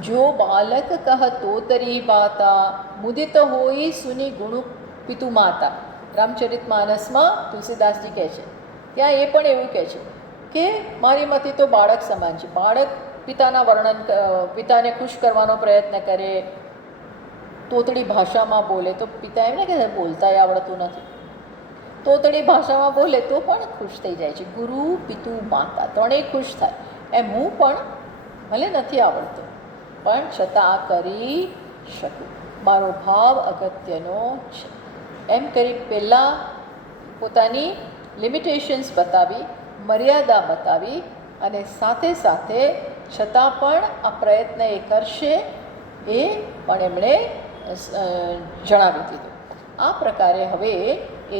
જો બાલક કહતો તરી બાતા, મુદિત હોઈ સુની ગુણુ પિતુ માતા. રામચરિત માનસમાં તુલસીદાસજી કહે છે, ત્યાં એ પણ એવું કહે છે કે મારી મતિ તો બાળક સમાન છે. બાળક પિતાના પિતાને ખુશ કરવાનો પ્રયત્ન કરે, તોતડી ભાષામાં બોલે, તો પિતા એમને કહે બોલતાય આવડતું નથી, તોતડી ભાષામાં બોલે તો પણ ખુશ થઈ જાય છે. ગુરુ, પિતુ, માતા ત્રણેય ખુશ થાય. એમ હું પણ ભલે નથી આવડતું, પણ છતાં આ કરી શકું, મારો ભાવ અગત્યનો છે. એમ કરી પહેલાં પોતાની લિમિટેશન્સ બતાવી, મર્યાદા બતાવી, અને સાથે સાથે છતાં પણ આ પ્રયત્ન એ કરશે એ પણ એમણે જણાવી દીધું. આ પ્રકારે હવે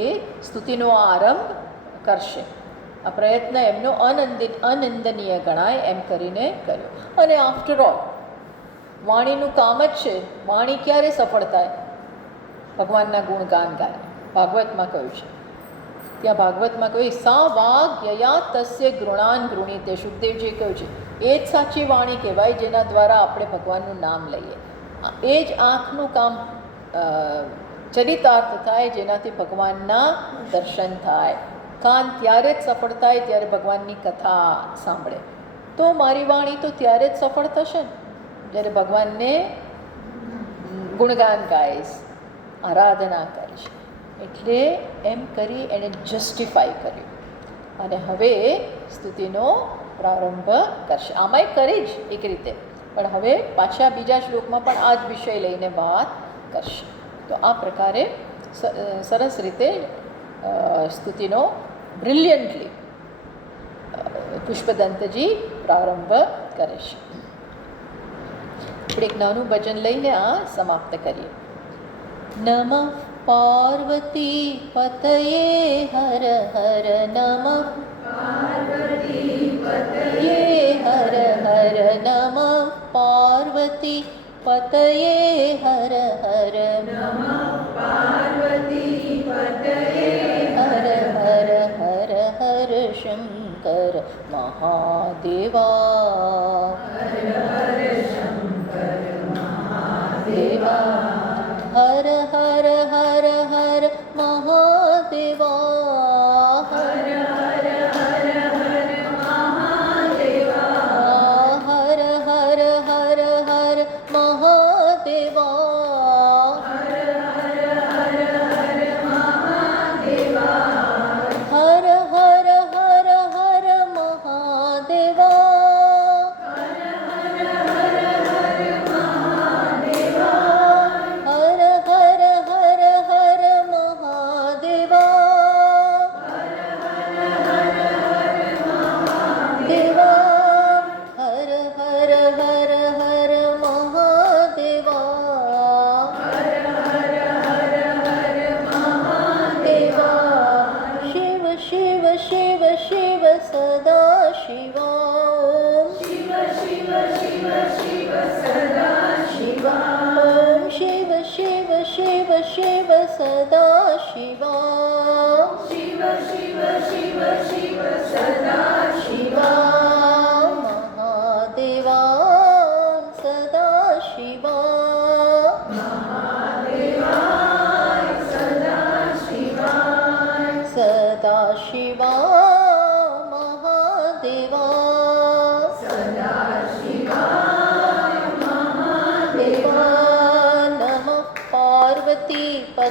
એ સ્તુતિનો આરંભ કરશે. આ પ્રયત્ન એમનો અનિંદનીય ગણાય એમ કરીને કર્યો. અને આફ્ટર ઓલ વાણીનું કામ જ છે. વાણી ક્યારે સફળ થાય? ભગવાનના ગુણગાન ગાય. ભાગવતમાં કહ્યું છે, ત્યાં ભાગવતમાં કહ્યું, સા વાગ્યયા તસ્ય ગૃણાન ગૃણીતે. સુખદેવજીએ કહ્યું છે એ જ સાચી વાણી કહેવાય જેના દ્વારા આપણે ભગવાનનું નામ લઈએ. એ જ આંખનું કામ ચરિતાર્થ થાય જેનાથી ભગવાનના દર્શન થાય. કાન ત્યારે જ સફળ થાય જ્યારે ભગવાનની કથા સાંભળે. તો મારી વાણી તો ત્યારે જ સફળ થશે ને જ્યારે ભગવાનને ગુણગાન ગાઈશ, આરાધના કરીશ. એટલે એમ કરી એણે જસ્ટિફાઈ કર્યું, અને હવે સ્તુતિનો પ્રારંભ કરશે. આમાંય કરી જ એક રીતે, પણ હવે પાછા બીજા શ્લોકમાં પણ આ જ વિષય લઈને વાત કરશે. તો આ પ્રકારે સરસ રીતે સ્તુતિનો બ્રિલિયન્ટલી પુષ્પદંતજી પ્રારંભ કરે છે. આપણે એક નાનું ભજન લઈને આ સમાપ્ત કરીએ. નમઃ પાર્વતી પતયે હર હર, નમઃ પાર્વતી પતયે હર હર, નમઃ પાર્વતી પતયે હર હર, નમઃ પાર્વતી પતયે હર હર, હર હર શંકર મહાદેવા, હર હર શંકર મહાદેવા, હર હર હર હર મહાદેવા, હર હર હર હર મહાદેવા, હર હર હર હર મહાદેવા, હર હર હર હર મહાદેવા, હર હર હર હર મહાદેવા, હર હર હર હર મહાદેવા, હર હર હર હર મહાદેવા, હર હર હર હર મહાદેવા, હર હર હર હર મહાદેવા, હર હર હર હર મહાદેવા, શિવ શિવ શિવ શિવ સદા શિવા, શિવ શિવ શિવ શિવ સદા શિવા, ઓમ શિવ શિવ શિવ શિવ સદા શિવા, શિવ શિવ શિવ શિવ સદા શિવા, મહાદેવા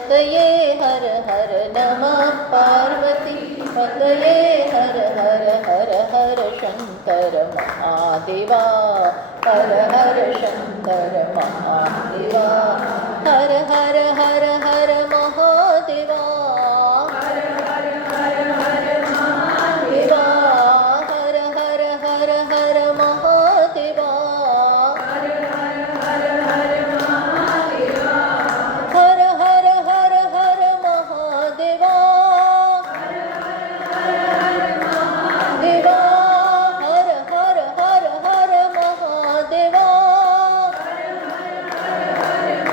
पतये हर हर नमः पार्वती पतये हर हर हर हर शंकर महादेवा हर हर शंकर महादेवा हर हर हर हर महादेवा हर हर हर हर महादेवा हर हर हर हर महादेवा हर हर हर हर महादेवा हर हर हर हर महादेवा हर हर हर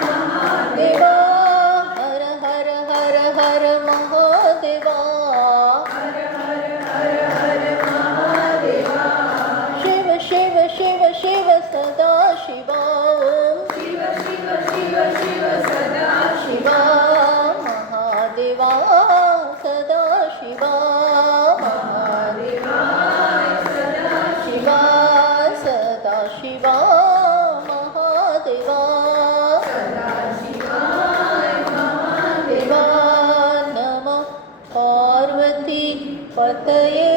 महादेवा हर हर हर हर महादेवा हर हर हर हर महादेवा शिव शिव शिव शिव सदा शिवा शिव शिव शिव शिव सदा शिवा महादेवा सदा शिवा महादेवा सदा शिवा सदा शिवा महादेवा सदा शिवा महादेवा नमः पार्वती पतये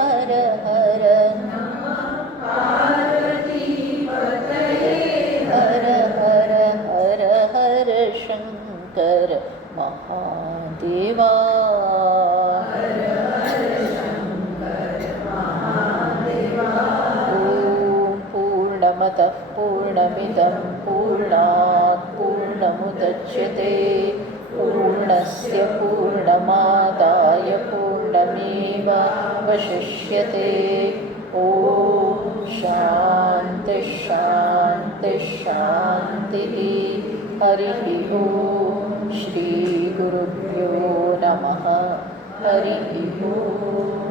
हर हर पार्वती पतये हर हर हर हर शंकर महादेवा हर हर शंकर महादेवा ॐ पूर्णमतः पूर्णमिदं पूर्णात् पूर्णमुदच्यते पूर्णस्य पूर्णमादाय पूर्णमेवावशिष्यते ॐ शान्ति शान्ति शान्तिः हरिः ॐ श्रीगुरुभ्यो नमः हरिः ॐ